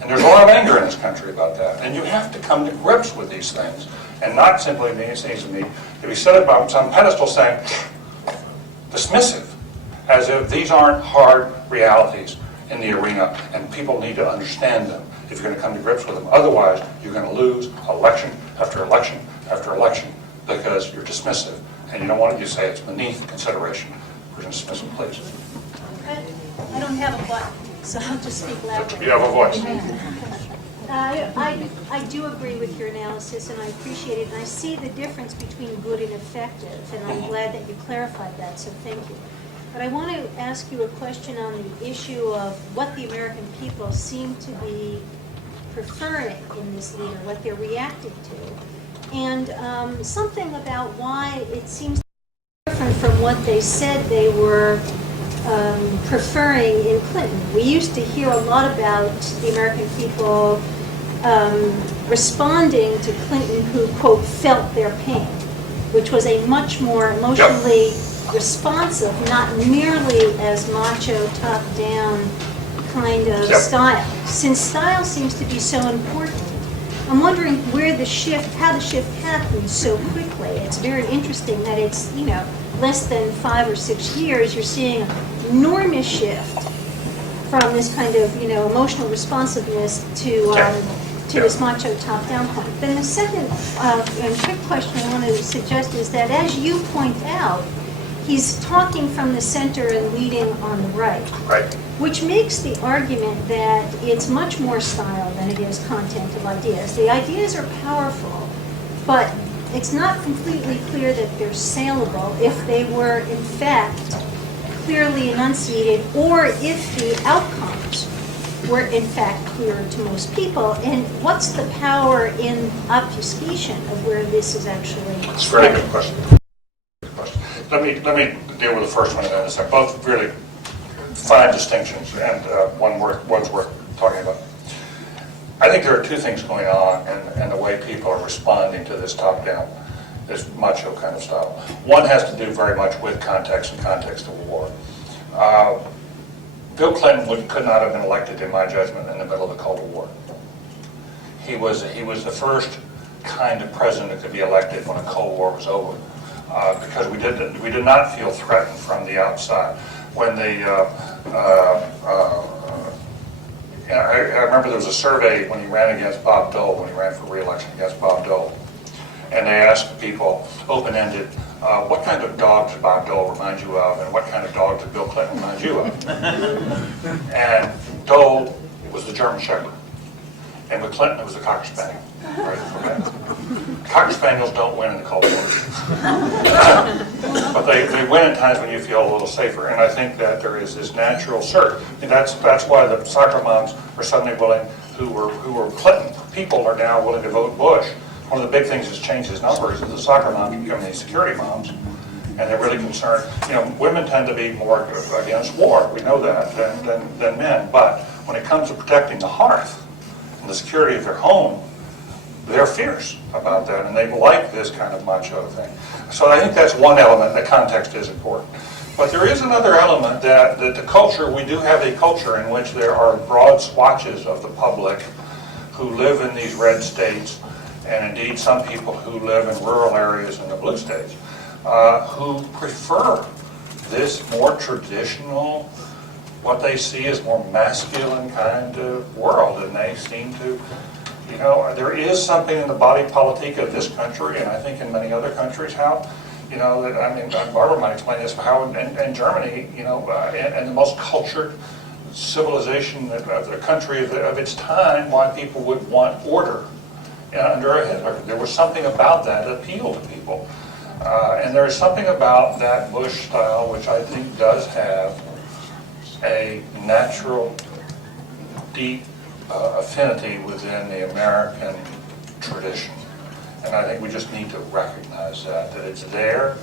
And there's a lot of anger in this country about that. And you have to come to grips with these things. And not simply, it seems to me, to be set up on some pedestal saying, dismissive, as if these aren't hard realities in the arena, and people need to understand them if you're going to come to grips with them. Otherwise, you're going to lose election after election after election because you're dismissive. And you don't want to say it's beneath consideration. We're going to dismiss them, please. I don't have a button, so I'll just speak loudly. You have a voice. I do agree with your analysis, and I appreciate it, and I see the difference between good and effective, and I'm glad that you clarified that, so thank you. But I want to ask you a question on the issue of what the American people seem to be preferring in this leader, what they're reacting to, and something about why it seems different from what they said they were preferring in Clinton. We used to hear a lot about the American people responding to Clinton who, quote, felt their pain, which was a much more emotionally responsive, not merely as macho, top-down kind of style. Since style seems to be so important, I'm wondering how the shift happened so quickly. It's very interesting that it's, less than 5 or 6 years, you're seeing an enormous shift from this kind of, emotional responsiveness to this macho top-down point. Then the second and quick question I want to suggest is that, as you point out, he's talking from the center and leading on the right. Right. Which makes the argument that it's much more style than it is content of ideas. The ideas are powerful, but it's not completely clear that they're saleable if they were, in fact, clearly enunciated, or if the outcomes were, in fact, clear to most people. And what's the power in obfuscation of where this is actually? That's a very good question. Let me deal with the first one and then the second. Both really fine distinctions, and one's worth talking about. I think there are two things going on in the way people are responding to this top-down, this macho kind of style. One has to do very much with context and context of war. Bill Clinton could not have been elected, in my judgment, in the middle of the Cold War. He was the first kind of president that could be elected when the Cold War was over, because we did not feel threatened from the outside. When I remember there was a survey when he ran against Bob Dole, when he ran for re-election against Bob Dole, and they asked people, open-ended, what kind of dog does Bob Dole remind you of, and what kind of dog does Bill Clinton remind you of? And Dole was the German Shepherd, and with Clinton it was the Cocker Spaniel. Right? Okay. Cocker Spaniels don't win in the Cold War. But they win at times when you feel a little safer, and I think that there is this natural surge. And that's why the soccer moms are suddenly willing, who were Clinton people, are now willing to vote Bush. One of the big things that's changed his numbers is the soccer moms becoming these security moms, and they're really concerned. Women tend to be more against war, we know that, than men, but when it comes to protecting the hearth and the security of their home, they're fierce about that, and they like this kind of macho thing. So I think that's one element. The context is important. But there is another element that the culture, we do have a culture in which there are broad swatches of the public who live in these red states, and indeed some people who live in rural areas in the blue states, who prefer this more traditional, what they see as more masculine kind of world, and they seem to, you know, there is something in the body politic of this country, and I think in many other countries, how, you know, that, I mean, Barbara might explain this, how in Germany, you know, and the most cultured civilization of the country of its time, why people would want order under a Hitler. There was something about that that appealed to people. And there is something about that Bush style which I think does have a natural, deep affinity within the American tradition. And I think we just need to recognize that it's there.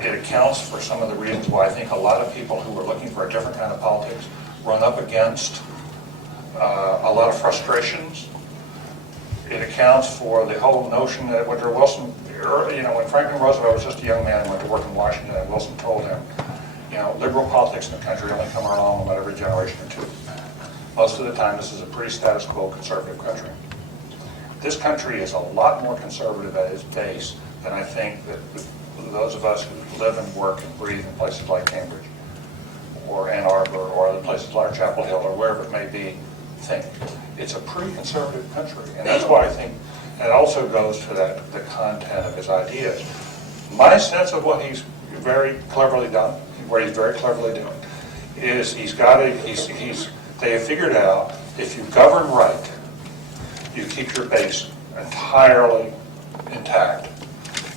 It accounts for some of the reasons why I think a lot of people who are looking for a different kind of politics run up against a lot of frustrations. It accounts for the whole notion that Woodrow Wilson, you know, when Franklin Roosevelt was just a young man and went to work in Washington, and Wilson told him, you know, liberal politics in the country only come along about every generation or two. Most of the time, this is a pretty status quo conservative country. This country is a lot more conservative at its base than I think that those of us who live and work and breathe in places like Cambridge or Ann Arbor or other places like Chapel Hill or wherever it may be think. It's a pretty conservative country, and that's why I think it also goes to the content of his ideas. My sense of what he's very cleverly done, what he's very cleverly doing, is they have figured out if you govern right, you keep your base entirely intact.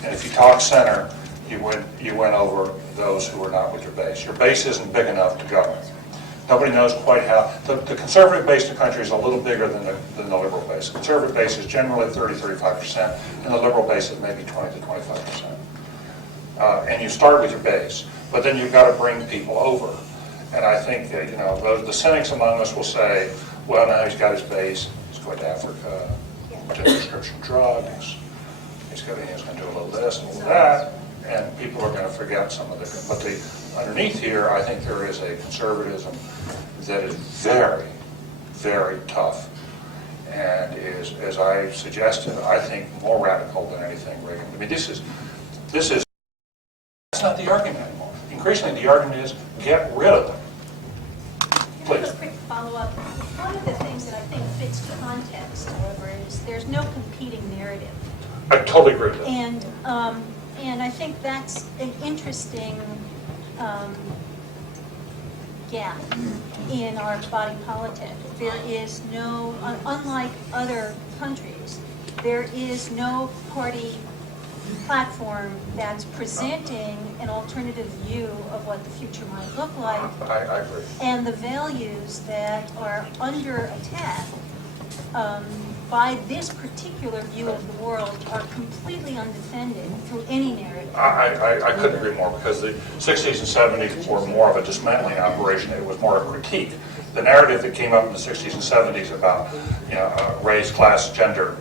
And if you talk center, you win over those who are not with your base. Your base isn't big enough to govern. Nobody knows quite how. The conservative base in the country is a little bigger than the liberal base. The conservative base is generally 30-35%, and the liberal base is maybe 20-25%. And you start with your base, but then you've got to bring people over. And I think that, you know, the cynics among us will say, well, now he's got his base, he's going to Africa, to prescription drugs, he's going to do a little this and a little that, and people are going to forget some of the, but underneath here, I think there is a conservatism that is very, very tough, and is, as I suggested, I think more radical than anything Reagan. I mean, that's not the argument anymore. Increasingly, the argument is get rid of them. Please. Just a quick follow-up. One of the things that I think fits context, however, is there's no competing narrative. I totally agree with that. And I think that's an interesting gap in our body politic. There is no, unlike other countries, there is no party platform that's presenting an alternative view of what the future might look like. I agree. And the values that are under attack by this particular view of the world are completely undefended through any narrative. I couldn't agree more, because the 60s and 70s were more of a dismantling operation. It was more a critique. The narrative that came up in the 60s and 70s about, you know, race, class, gender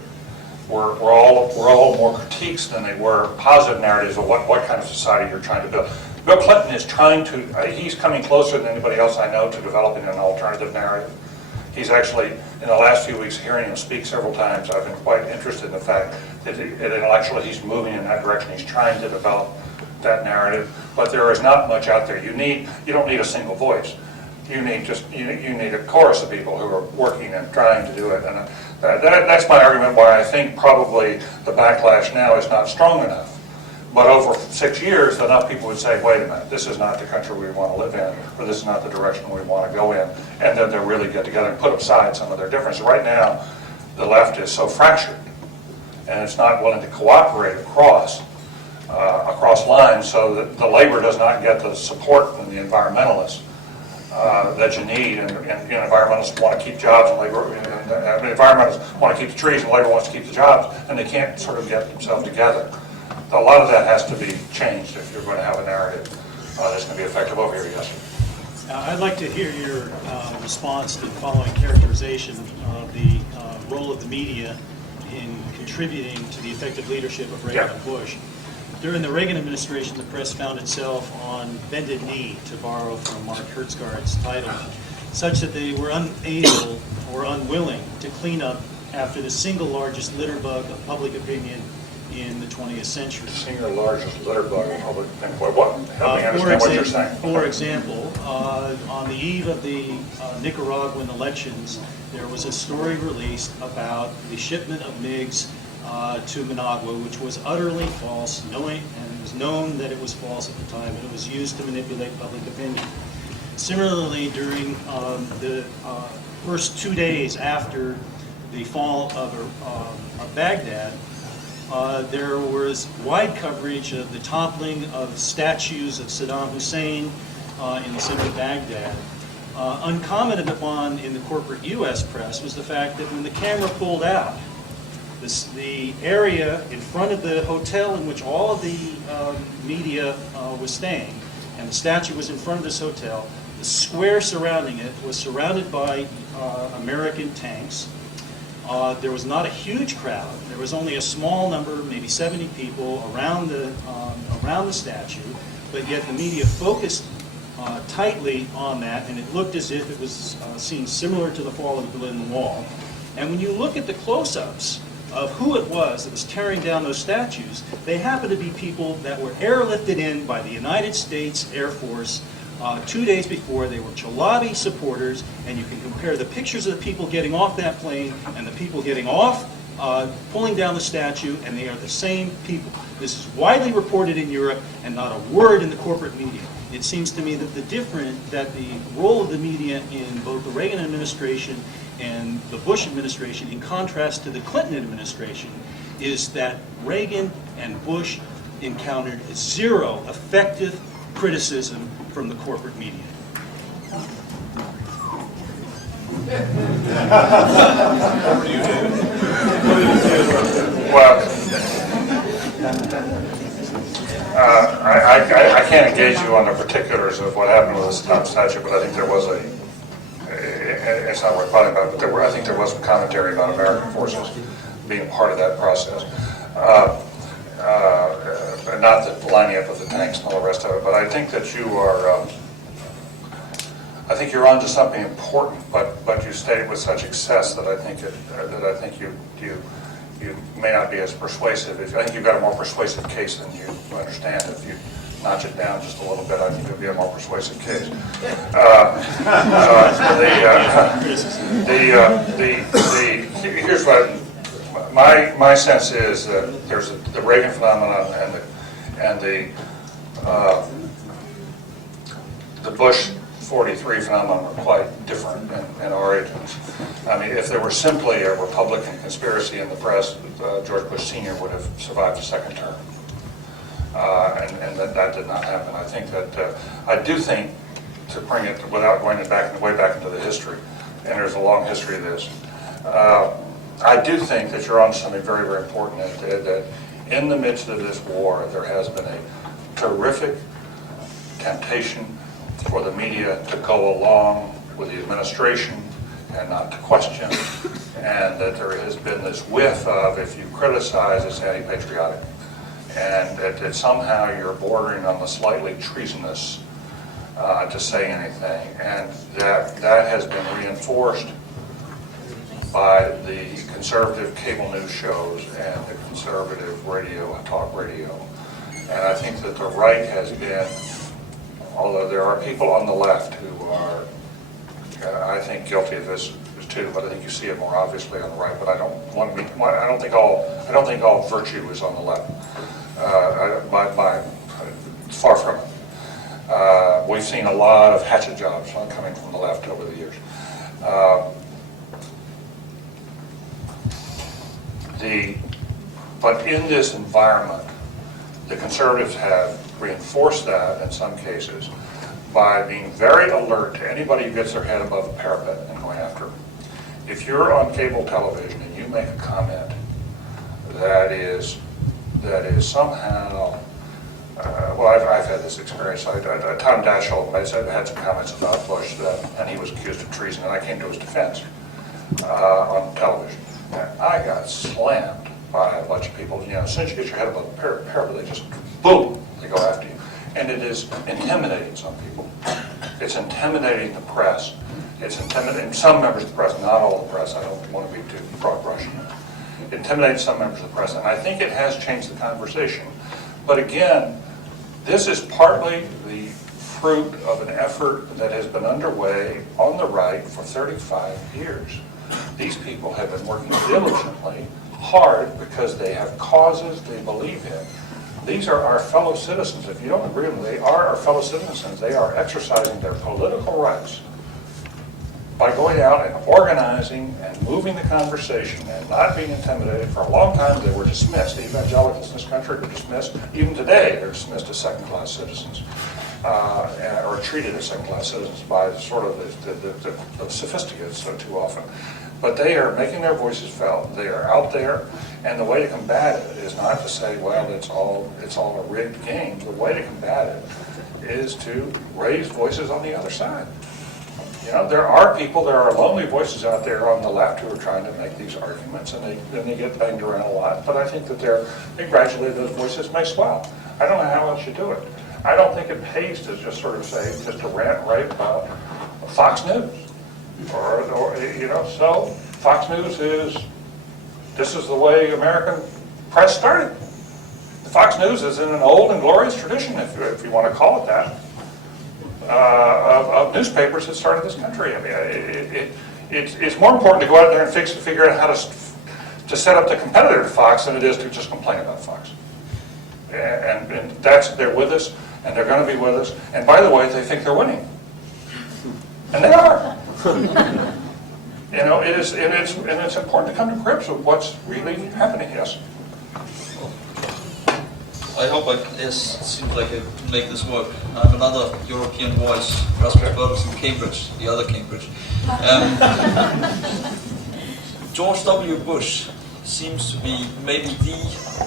were all more critiques than they were positive narratives of what kind of society you're trying to build. Bill Clinton is trying to, he's coming closer than anybody else I know to developing an alternative narrative. He's actually, in the last few weeks, hearing him speak several times, I've been quite interested in the fact that intellectually he's moving in that direction. He's trying to develop that narrative, but there is not much out there. You don't need a single voice. You need a chorus of people who are working and trying to do it. And that's my argument why I think probably the backlash now is not strong enough. But over 6 years, enough people would say, wait a minute, this is not the country we want to live in, or this is not the direction we want to go in, and then they'll really get together and put aside some of their differences. Right now, the left is so fractured, and it's not willing to cooperate across lines, so that the labor does not get the support from the environmentalists that you need, and environmentalists want to keep jobs, and labor, and environmentalists want to keep the trees, and labor wants to keep the jobs, and they can't sort of get themselves together. A lot of that has to be changed if you're going to have a narrative that's going to be effective. Over here, yes. I'd like to hear your response to the following characterization of the role of the media in contributing to the effective leadership of Reagan and Bush. During the Reagan administration, the press found itself on bended knee, to borrow from Mark Hertzgaard's title, such that they were unable or unwilling to clean up after the single largest litter bug of public opinion in the 20th century. Single largest litter bug in public opinion. What? Help me understand what you're saying. For example, on the eve of the Nicaraguan elections, there was a story released about the shipment of MiGs to Managua, which was utterly false, and it was known that it was false at the time, and it was used to manipulate public opinion. Similarly, during the first 2 days after the fall of Baghdad, there was wide coverage of the toppling of statues of Saddam Hussein in the center of Baghdad. Uncommented upon in the corporate U.S. press was the fact that when the camera pulled out, the area in front of the hotel in which all of the media was staying, and the statue was in front of this hotel, the square surrounding it was surrounded by American tanks. There was not a huge crowd. There was only a small number, maybe 70 people around the statue, but yet the media focused tightly on that, and it looked as if it was seen similar to the fall of the Berlin Wall. And when you look at the close-ups of who it was that was tearing down those statues, they happened to be people that were airlifted in by the United States Air Force 2 days before. They were Chalabi supporters, and you can compare the pictures of the people getting off that plane and the people getting off, pulling down the statue, and they are the same people. This is widely reported in Europe, and not a word in the corporate media. It seems to me that the role of the media in both the Reagan administration and the Bush administration, in contrast to the Clinton administration, is that Reagan and Bush encountered zero effective criticism from the corporate media. Well, I can't engage you on the particulars of what happened with the Saddam statue, but I think there was it's not worth talking about, but I think there was some commentary about American forces being part of that process. Not the lining up of the tanks and all the rest of it, but I think that you are, I think you're onto something important, but you state it with such excess that I think you may not be as persuasive. I think you've got a more persuasive case than you understand. If you notch it down just a little bit, I think it'll be a more persuasive case. Here's what my sense is that there's the Reagan phenomenon and the Bush 43 phenomenon are quite different in origins. I mean, if there were simply a Republican conspiracy in the press, George Bush Sr. would have survived a second term. And that did not happen. I think that, I do think, to bring it, without going way back into the history, and there's a long history of this, I do think that you're on something very, very important, that in the midst of this war, there has been a terrific temptation for the media to go along with the administration and not to question, and that there has been this whiff of, if you criticize, it's anti-patriotic, and that somehow you're bordering on the slightly treasonous to say anything, and that has been reinforced by the conservative cable news shows and the conservative talk radio. And I think that the right has been, although there are people on the left who are, I think, guilty of this too, but I think you see it more obviously on the right. But I don't think all virtue is on the left. Far from it. We've seen a lot of hatchet jobs coming from the left over the years. But in this environment, the conservatives have reinforced that in some cases by being very alert to anybody who gets their head above a parapet and going after them. If you're on cable television and you make a comment that is somehow, well, I've had this experience. Tom Daschle had some comments about Bush, and he was accused of treason, and I came to his defense on television. And I got slammed by a bunch of people. You know, as soon as you get your head above the parapet, they just, boom, they go after you. And it is intimidating some people. It's intimidating the press. It's intimidating some members of the press, not all the press. I don't want to be too broad brushing. It intimidates some members of the press, and I think it has changed the conversation. But again, this is partly the fruit of an effort that has been underway on the right for 35 years. These people have been working diligently, hard, because they have causes they believe in. These are our fellow citizens. If you don't agree with them, they are our fellow citizens. They are exercising their political rights by going out and organizing and moving the conversation and not being intimidated. For a long time, they were dismissed. The evangelicals in this country were dismissed. Even today, they're dismissed as second-class citizens, or treated as second-class citizens by sort of the sophisticates too often. But they are making their voices felt. They are out there, and the way to combat it is not to say, well, it's all a rigged game. The way to combat it is to raise voices on the other side. You know, there are lonely voices out there on the left who are trying to make these arguments, and they get banged around a lot. But I think that gradually those voices may swell. I don't know how else you do it. I don't think it pays to just sort of say, just to rant and rave about Fox News. Or you know, so Fox News this is the way American press started. Fox News is in an old and glorious tradition, if you want to call it that, of newspapers that started this country. I mean, it's more important to go out there and figure out how to set up the competitor to Fox than it is to just complain about Fox. And they're with us, and they're going to be with us. And by the way, they think they're winning, and they are. You know, it's important to come to grips with what's really happening. Yes. I hope it seems like I can make this work. I'm another European voice, Rasmus Bertelsen, Cambridge, the other Cambridge. George W. Bush seems to be maybe the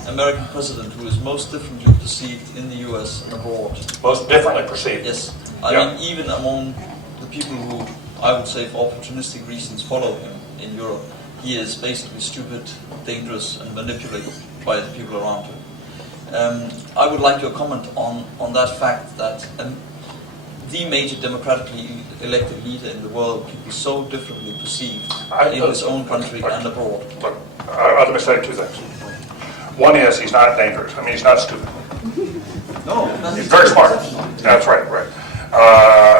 American president who is most differently perceived in the US and abroad. Most differently perceived. Yes. I mean, even among the people who, I would say, for opportunistic reasons follow him in Europe, he is basically stupid, dangerous, and manipulated by the people around him. I would like your comment on that fact that the major democratically elected leader in the world can be so differently perceived in his own country and abroad. Look, let me say two things. One is he's not dangerous. I mean, he's not stupid. No, he's very smart. That's right.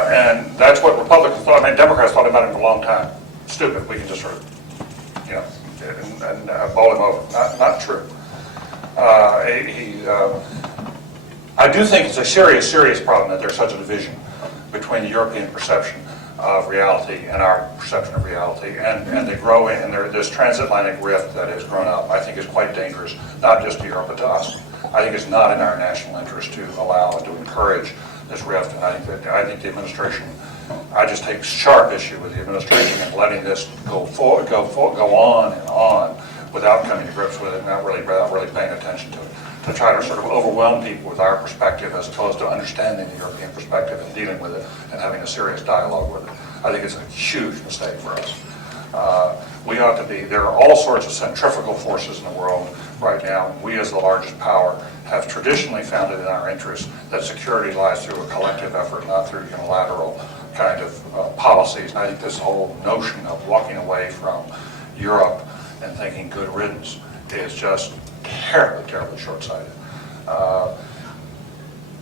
And that's what Republicans thought. I mean, Democrats thought about him for a long time. Stupid. We can just sort of, you know, and bowl him over. Not true. I do think it's a serious problem that there's such a division between the European perception of reality and our perception of reality, and they grow in, and this transatlantic rift that has grown up, I think, is quite dangerous, not just to Europe, but to us. I think it's not in our national interest to allow and to encourage this rift, and I think the administration, I just take sharp issue with the administration and letting this go on and on without coming to grips with it, and without really paying attention to it, to try to sort of overwhelm people with our perspective as opposed to understanding the European perspective and dealing with it and having a serious dialogue with it. I think it's a huge mistake for us. We ought to be, there are all sorts of centrifugal forces in the world right now. We as the largest power have traditionally found it in our interest that security lies through a collective effort, not through unilateral kind of policies. And I think this whole notion of walking away from Europe and thinking good riddance is just terribly short-sighted.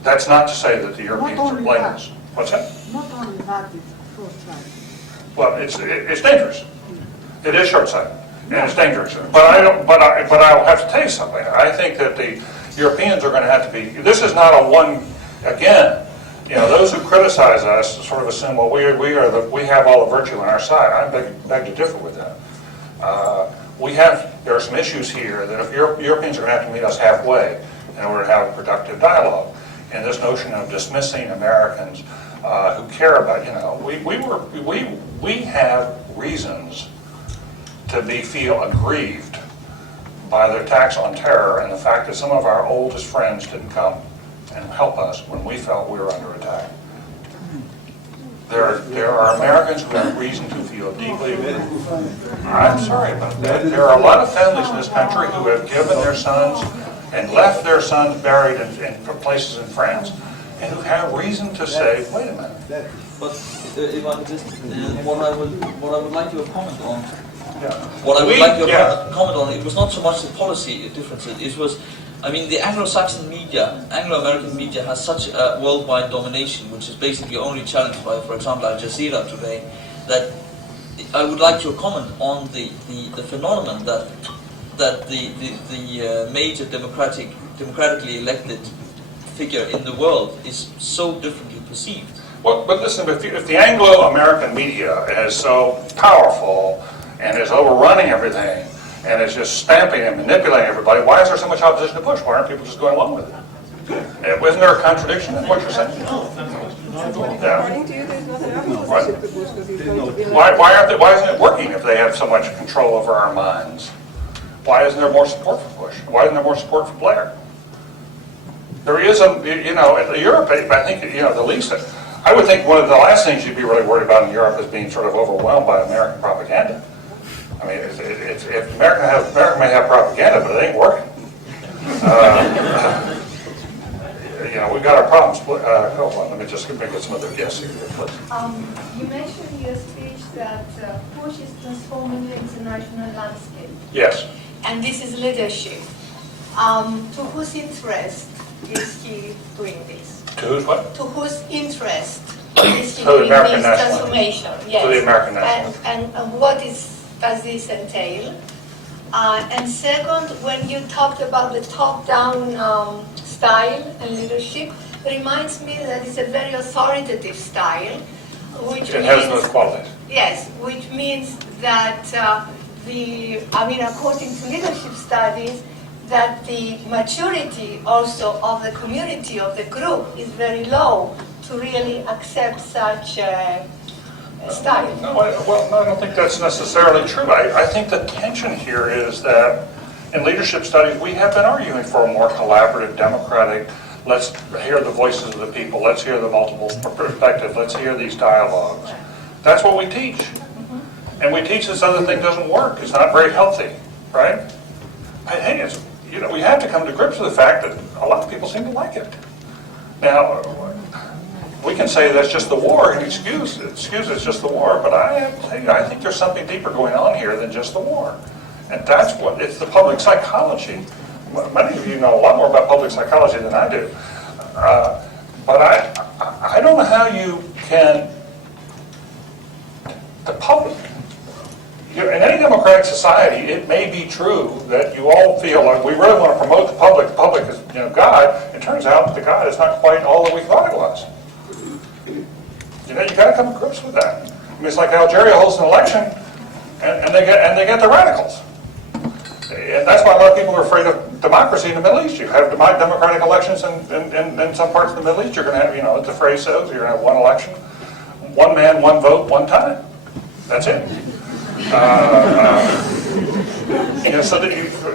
That's not to say that the Europeans are blameless. What's that? Not only that, it's short-sighted. Well, it's dangerous. It is short-sighted, and it's dangerous. But I'll have to tell you something. I think that the Europeans are going to have to be. This is not a one. Again, you know, those who criticize us sort of assume, well, we have all the virtue on our side. I beg to differ with that. There are some issues here that if Europeans are going to have to meet us halfway in order to have a productive dialogue. And this notion of dismissing Americans who care about, you know, we have reasons to feel aggrieved by the attacks on terror and the fact that some of our oldest friends didn't come and help us when we felt we were under attack. There are Americans who have reason to feel deeply. I'm sorry about that. There are a lot of families in this country who have given their sons and left their sons buried in places in France, and who have reason to say, wait a minute. But if I could just, what I would like you to comment on, comment on, it was not so much the policy differences, it was, I mean, the Anglo-Saxon media, Anglo-American media has such a worldwide domination, which is basically only challenged by, for example, Al Jazeera today, that I would like your comment on the phenomenon that the major democratically elected figure in the world is so differently perceived. Well, but listen, if the Anglo-American media is so powerful and is overrunning everything and is just stamping and manipulating everybody, why is there so much opposition to Bush? Why aren't people just going along with it? Isn't there a contradiction in what you're saying? According to you, there's not an opposition to Bush because he's going to be Why isn't it working if they have so much control over our minds? Why isn't there more support for Bush? Why isn't there more support for Blair? There is in Europe, I think, the least, I would think one of the last things you'd be really worried about in Europe is being sort of overwhelmed by American propaganda. I mean, if America may have propaganda, but it ain't working. We've got our problems. Hold on, let me just get some other guests here, please. You mentioned in your speech that Bush is transforming the international landscape. Yes. And this is leadership. To whose interest is he doing this? To whose what? To whose interest is he To the doing American this national. transformation? Yes. To the American national. And what does this entail? And second, when you talked about the top-down style and leadership, it reminds me that it's a very authoritative style, which It has those qualities. Yes, which means that according to leadership studies, that the maturity also of the community, of the group, is very low to really accept such a style. No, I don't think that's necessarily true. I think the tension here is that in leadership studies, we have been arguing for a more collaborative, democratic, let's hear the voices of the people, let's hear the multiple perspectives, let's hear these dialogues. That's what we teach. And we teach this other thing doesn't work. It's not very healthy, right? Hey, we have to come to grips with the fact that a lot of people seem to like it. Now, we can say that's just the war and excuse it's just the war, but I think there's something deeper going on here than just the war. And it's the public psychology. Many of you know a lot more about public psychology than I do. But I don't know how you can, the public, in any democratic society, it may be true that you all feel like we really want to promote the public is God. It turns out that God is not quite all that we thought it was. You got to come to grips with that. I mean, it's like Algeria holds an election, and they get the radicals. And that's why a lot of people are afraid of democracy in the Middle East. You have democratic elections in some parts of the Middle East. You're going to have, the phrase says, you're going to have one election, one man, one vote, one time. That's it. So that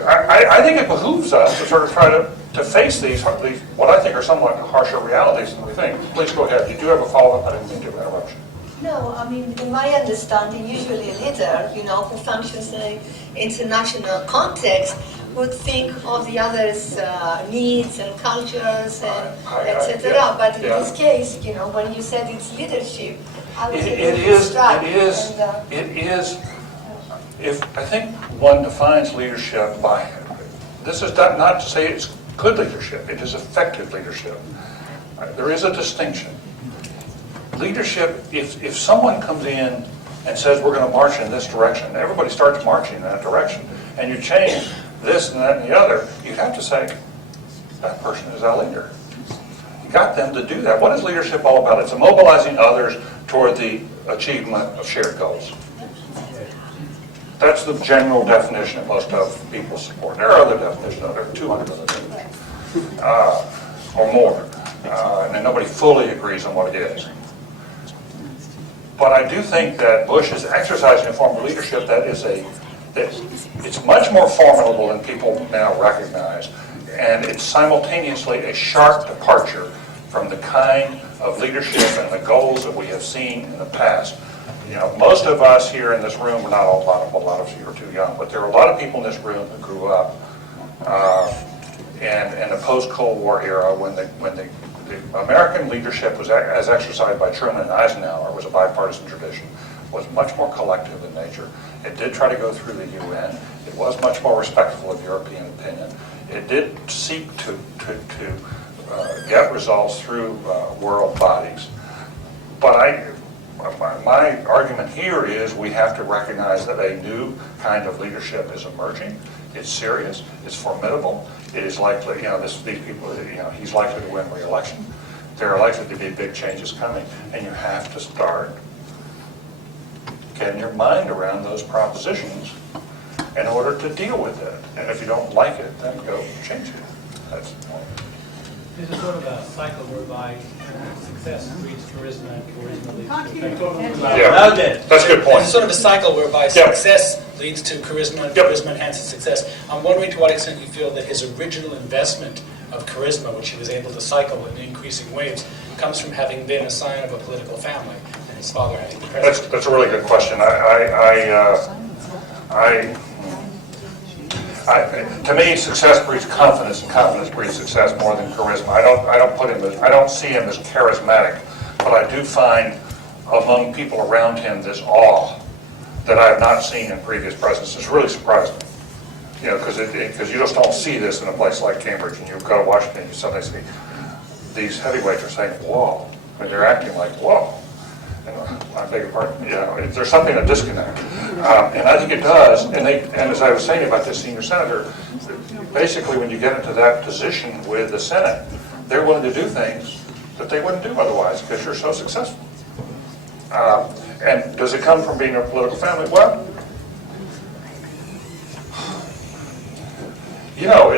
I think it behooves us to sort of try to face these what I think are somewhat harsher realities than we think. Please go ahead. You do have a follow-up. I didn't mean to interrupt you. No, I mean, in my understanding, usually a leader, who functions in an international context, would think of the others' needs and cultures and etc. Yeah, but in this case, when you said it's leadership, I was It is. If I think one defines leadership by, this is not to say it's good leadership. It is effective leadership. There is a distinction. Leadership, if someone comes in and says we're going to march in this direction, everybody starts marching in that direction, and you change this and that and the other, you have to say, that person is our leader. You got them to do that. What is leadership all about? It's mobilizing others toward the achievement of shared goals. That's the general definition that most of people support. There are other definitions, there are 200 other things, or more, and nobody fully agrees on what it is. But I do think that Bush is exercising a form of leadership that it's much more formidable than people now recognize, and it's simultaneously a sharp departure from the kind of leadership and the goals that we have seen in the past. You know, most of us here in this room, not a lot of you are too young, but there are a lot of people in this room who grew up in the post-Cold War era when the American leadership was as exercised by Truman and Eisenhower, was a bipartisan tradition, was much more collective in nature. It did try to go through the UN. It was much more respectful of European opinion. It did seek to get results through world bodies. But my argument here is we have to recognize that a new kind of leadership is emerging. It's serious. It's formidable. It is likely, you know, these people, you know, he's likely to win re-election. There are likely to be big changes coming, and you have to start getting your mind around those propositions in order to deal with it. And if you don't like it, then go change it. That's the point. This is sort of a cycle whereby success breeds charisma and charisma leads to Yeah, that's a good point. It's sort of a cycle whereby Yep. success leads to charisma, and Yep. charisma enhances success. I'm wondering to what extent you feel that his original investment of charisma, which he was able to cycle in increasing waves, comes from having been a scion of a political family, and his father having been president. That's a really good question. To me, success breeds confidence, and confidence breeds success more than charisma. I don't see him as charismatic, but I do find among people around him this awe that I have not seen in previous presidents. It's really surprising, you know, because you just don't see this in a place like Cambridge, and you go to Washington, you suddenly see these heavyweights are saying "whoa," and they're acting like "whoa." And I beg your pardon, you know, there's something, a disconnect. And I think it does, and as I was saying about this senior senator, basically when you get into that position with the Senate, they're willing to do things that they wouldn't do otherwise because you're so successful. And does it come from being a political family? Well, you know,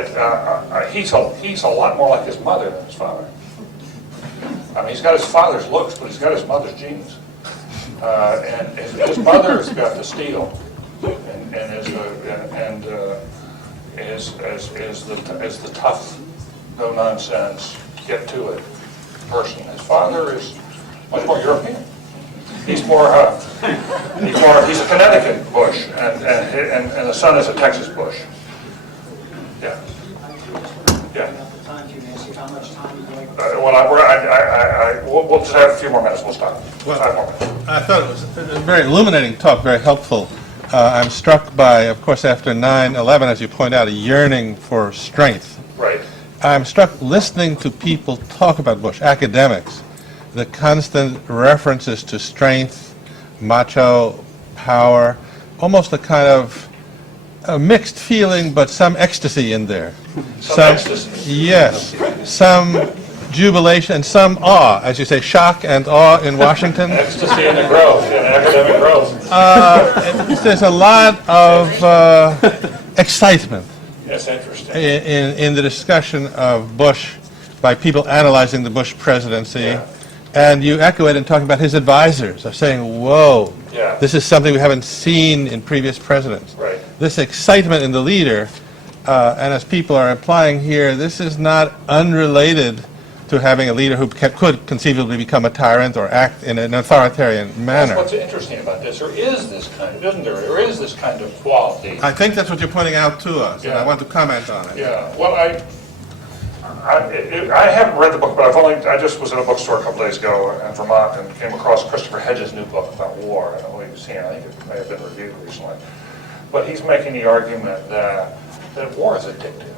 he's a lot more like his mother than his father. I mean, he's got his father's looks, but he's got his mother's genes. And his mother's got the steel, and is the tough, no nonsense, get to it person. His father is much more European. He's he's a Connecticut Bush, and the son is a Texas Bush. Yeah. Yeah. We'll just have a few more minutes. We'll stop. Well, 5 more minutes. I thought it was a very illuminating talk, very helpful. I'm struck by, of course, after 9/11, as you point out, a yearning for strength. Right. I'm struck listening to people talk about Bush, academics, the constant references to strength, macho, power, almost a kind of a mixed feeling, but some ecstasy in there. Some ecstasy. Yes. Some jubilation and some awe, as you say, shock and awe in Washington. Ecstasy in the growth, in academic growth. There's a lot of excitement That's interesting. in the discussion of Bush by people analyzing the Bush presidency. Yeah. And you echo it in talking about his advisors, of saying, whoa, Yeah. this is something we haven't seen in previous presidents. Right. This excitement in the leader, and as people are implying here, this is not unrelated to having a leader who could conceivably become a tyrant or act in an authoritarian manner. That's what's interesting about this. There is this kind, isn't there? There is this kind of quality. I think that's what you're pointing out to us, and I Yeah. want to comment on it. Yeah. Well, I haven't read the book, but I just was in a bookstore a couple days ago in Vermont and came across Christopher Hedges' new book about war. I don't know if you've seen it. I think it may have been reviewed recently. But he's making the argument that war is addictive.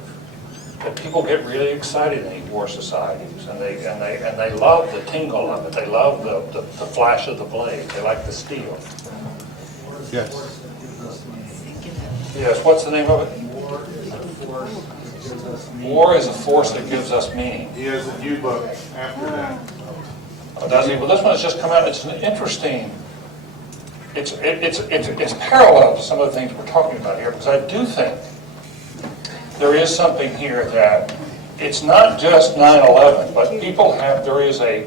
That people get really excited in these war societies, and they love the tingle of it. They love the flash of the blade. They like the steel. Yes. Yes. What's the name of it? War is a force that gives us meaning. He has a new book after that. Oh, does he? Well, this one has just come out. It's an interesting. It's parallel to some of the things we're talking about here, because I do think there is something here that it's not just 9/11, but there is a,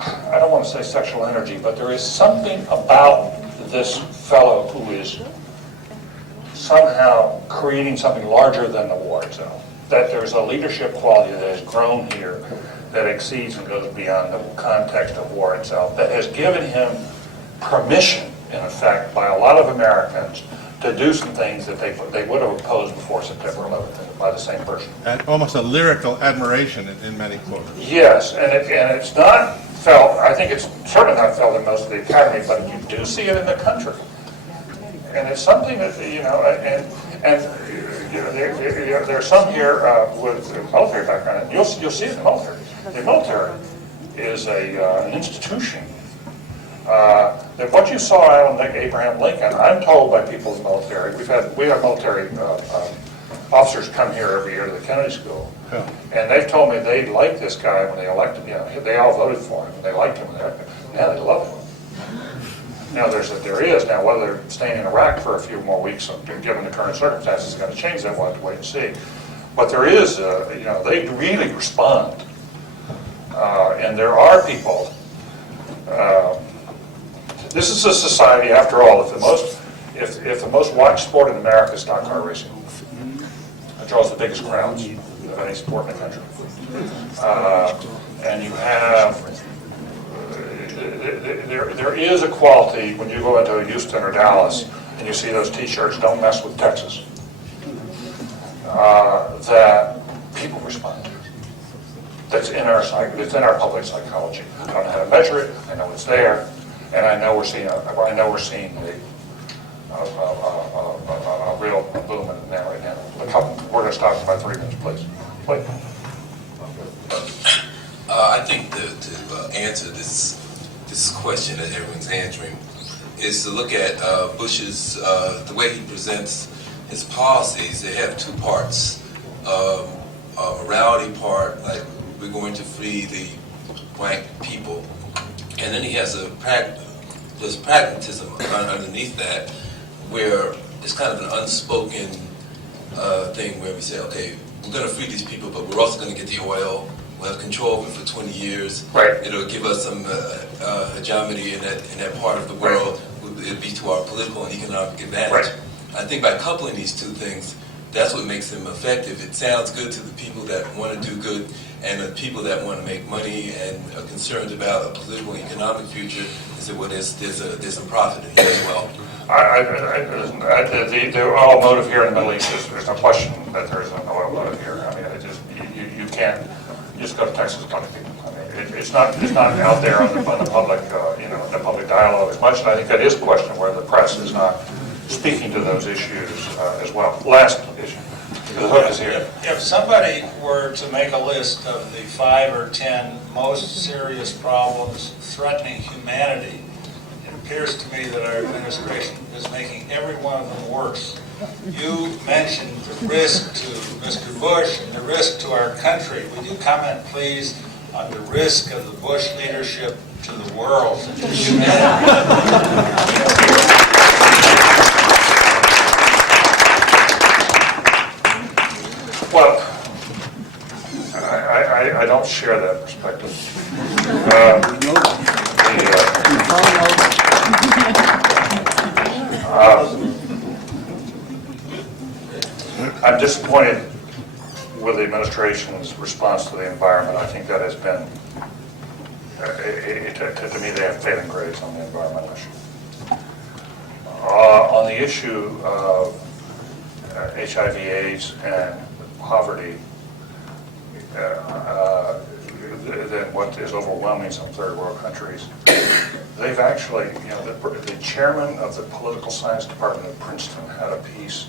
I don't want to say sexual energy, but there is something about this fellow who is somehow creating something larger than the war itself. that there's a leadership quality that has grown here that exceeds and goes beyond the context of war itself, that has given him permission, in effect, by a lot of Americans to do some things that they would have opposed before September 11th by the same person. And almost a lyrical admiration in many quarters. Yes, and it's not felt, I think it's certainly not felt in most of the academy, but you do see it in the country. And it's something that, you know, and you know, there's some here with a military background, and you'll see it in the military. The military is an institution. That what you saw out on Abraham Lincoln, I'm told by people in the military, we have military officers come here every year to the Kennedy School, and they've told me they liked this guy when they elected him. You know, they all voted for him, and they liked him. Now they love him. Now there is now whether they're staying in Iraq for a few more weeks, given the current circumstances, is going to change that. We'll have to wait and see. But there is, you know, they really respond, and there are people. This is a society, after all, if the most watched sport in America is stock car racing. It draws the biggest crowds of any sport in the country. And you have, there is a quality when you go into Houston or Dallas and you see those T-shirts, "Don't mess with Texas," that people respond to. That's in our public psychology. I don't know how to measure it. I know it's there. And I know we're seeing a real boom in it now, right now. We're going to stop in about 3 minutes, please. I think to answer this question that everyone's answering is to look at Bush's, the way he presents his policies. They have two parts. A morality part, like we're going to free the black people. And then he has there's pragmatism underneath that, where it's kind of an unspoken thing where we say, okay, we're going to free these people, but we're also going to get the oil. We'll have control of it for 20 years. Right. It'll give us some hegemony in that part of the world. Right. It'll be to our political and economic advantage. Right. I think by coupling these two things, that's what makes them effective. It sounds good to the people that want to do good, and the people that want to make money and are concerned about a political and economic future. Is that well, there's some profit in here as well. The oil motive here in the Middle East there's no question that there's an oil motive here. I mean, you can't just go to Texas and talk to people. I mean, it's not out there on the public, you know, in the public dialogue as much. And I think that is a question where the press is not speaking to those issues as well. Last issue. The hook is here. If somebody were to make a list of the 5 or 10 most serious problems threatening humanity, it appears to me that our administration is making every one of them worse. You mentioned the risk to Mr. Bush and the risk to our country. Would you comment, please, on the risk of the Bush leadership to the world and to humanity? Well, I don't share that perspective. I'm disappointed with the administration's response to the environment. I think that has been, to me, they have failing grades on the environmental issue. On the issue of HIV/AIDS and poverty, than what is overwhelming some third world countries. They've actually, you know, the chairman of the political science department at Princeton had a piece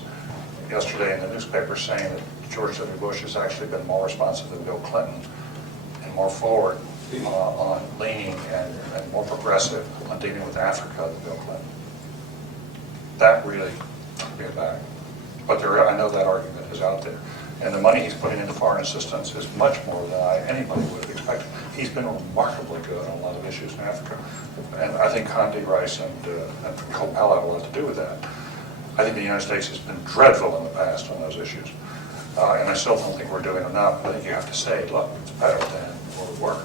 yesterday in the newspaper saying that George W. Bush has actually been more responsive than Bill Clinton and more forward on leaning and more progressive on dealing with Africa than Bill Clinton. That really took me aback. But I know that argument is out there. And the money he's putting into foreign assistance is much more than anybody would have expected. He's been remarkably good on a lot of issues in Africa. And I think Conde Rice and Coppola have a lot to do with that. I think the United States has been dreadful in the past on those issues. And I still don't think we're doing enough. I think you have to say, look, it's better than where we were.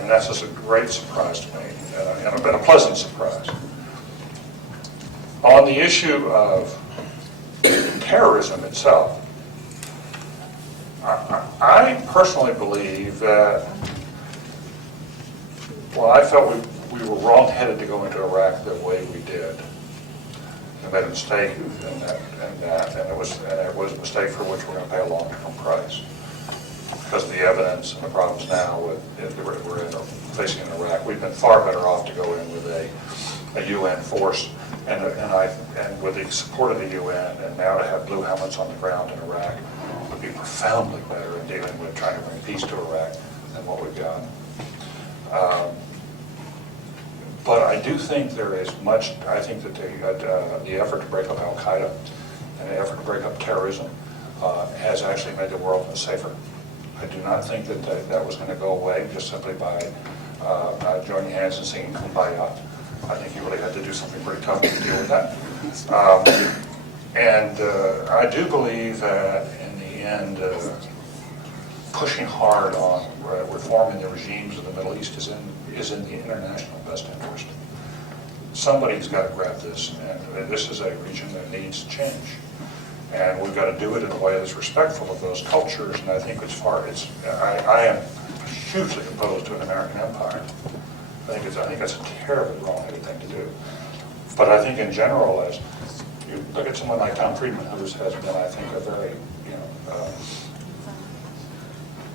And that's just a great surprise to me, and a pleasant surprise. On the issue of terrorism itself, I personally believe that, well, I felt we were wrong-headed to go into Iraq the way we did. We made a mistake in that, and it was a mistake for which we're going to pay a long-term price because of the evidence and the problems now we're facing in Iraq. We've been far better off to go in with a UN force and with the support of the UN, and now to have blue helmets on the ground in Iraq would be profoundly better in dealing with trying to bring peace to Iraq than what we've got. But I do think there is much, I think that the effort to break up Al-Qaeda and the effort to break up terrorism has actually made the world safer. I do not think that was going to go away just simply by joining hands and singing Kumbaya. I think you really had to do something pretty tough to deal with that. I do believe that in the end, pushing hard on reforming the regimes of the Middle East is in the international best interest. Somebody's got to grab this, and this is a region that needs change. And we've got to do it in a way that's respectful of those cultures, and I think I am hugely opposed to an American empire. I think that's a terribly wrong-headed thing to do. But I think in general, as you look at someone like Tom Friedman, who has been, I think, a very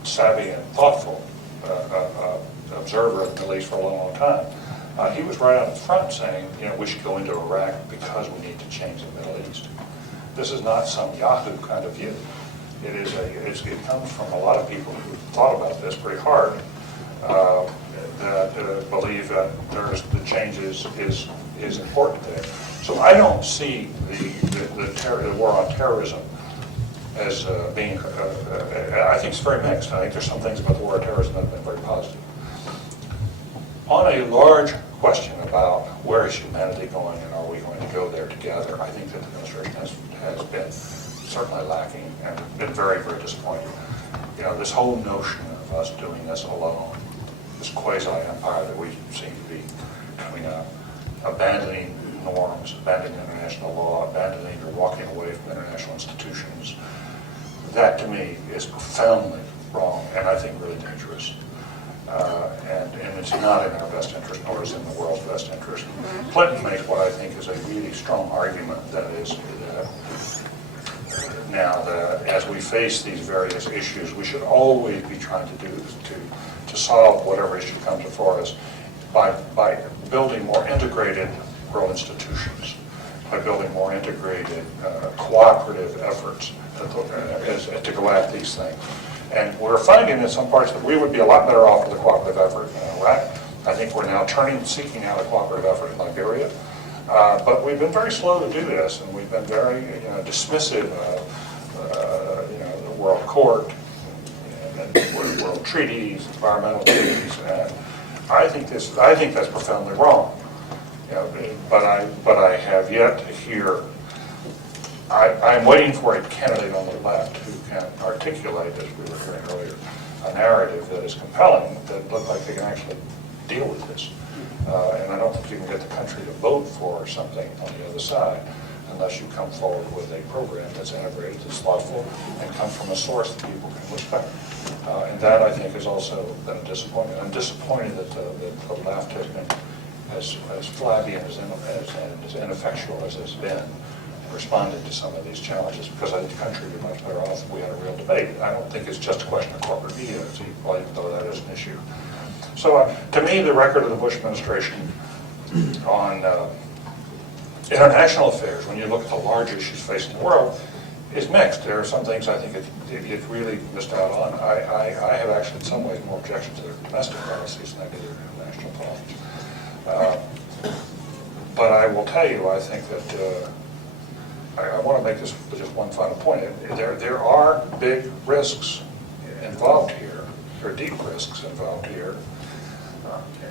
savvy and thoughtful observer of the Middle East for a long, long time, he was right out in front saying, we should go into Iraq because we need to change the Middle East. This is not some Yahoo kind of view. It comes from a lot of people who thought about this pretty hard, that believe that the change is important there. So I don't see the war on terrorism as being, I think it's very mixed. I think there's some things about the war on terrorism that have been very positive. On a large question about where is humanity going and are we going to go there together, I think that the administration has been certainly lacking and been very, very disappointing. This whole notion of us doing this alone, this quasi-empire that we seem to be coming up, abandoning norms, abandoning international law, abandoning or walking away from international institutions, that to me is profoundly wrong and I think really dangerous. And it's not in our best interest, nor is it in the world's best interest. Clinton makes what I think is a really strong argument, that is that now that as we face these various issues, we should always be trying to solve whatever issue comes before us by building more integrated world institutions, by building more integrated cooperative efforts to go at these things. And we're finding in some parts that we would be a lot better off with a cooperative effort in Iraq. I think we're now seeking out a cooperative effort in Liberia. But we've been very slow to do this, and we've been very dismissive of the World Court and world treaties, environmental treaties. And I think that's profoundly wrong. But I have yet to hear. I'm waiting for a candidate on the left who can articulate, as we were hearing earlier, a narrative that is compelling, that look like they can actually deal with this. And I don't think you can get the country to vote for something on the other side unless you come forward with a program that's integrated, that's thoughtful, and comes from a source that people can respect. And that, I think, has also been a disappointment. I'm disappointed that the left has been as flabby and as ineffectual as it's been responding to some of these challenges, because I think the country would be much better off if we had a real debate. I don't think it's just a question of corporate media, even though that is an issue. So to me, the record of the Bush administration on international affairs, when you look at the large issues facing the world, is mixed. There are some things I think it really missed out on. I have actually in some ways more objections to their domestic policies than I do to their international policies. But I will tell you, I think that I want to make this just one final point. There are big risks involved here. There are deep risks involved here.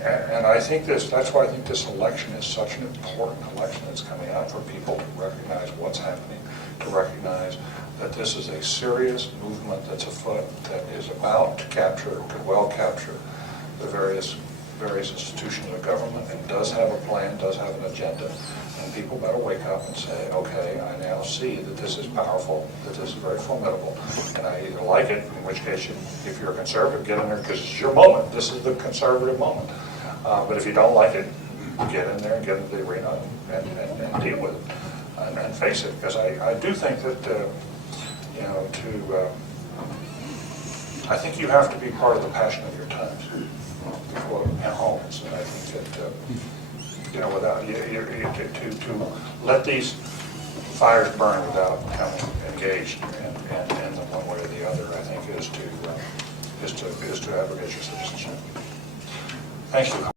And I think that's why I think this election is such an important election that's coming out, for people to recognize what's happening, to recognize that this is a serious movement that's afoot, that is about to capture, could well capture, the various institutions of government, and does have a plan, does have an agenda, and and people better wake up and say, okay, I now see that this is powerful, that this is very formidable, and I either like it, in which case, if you're a conservative, get in there, because it's your moment. This is the conservative moment. But if you don't like it, get in there and get into the arena and deal with it and face it. Because I do think that, you know, I think you have to be part of the passion of your times, before in homes. And I think that, you know, without to let these fires burn without becoming engaged in them one way or the other, I think is to abrogate your citizenship. Thank you.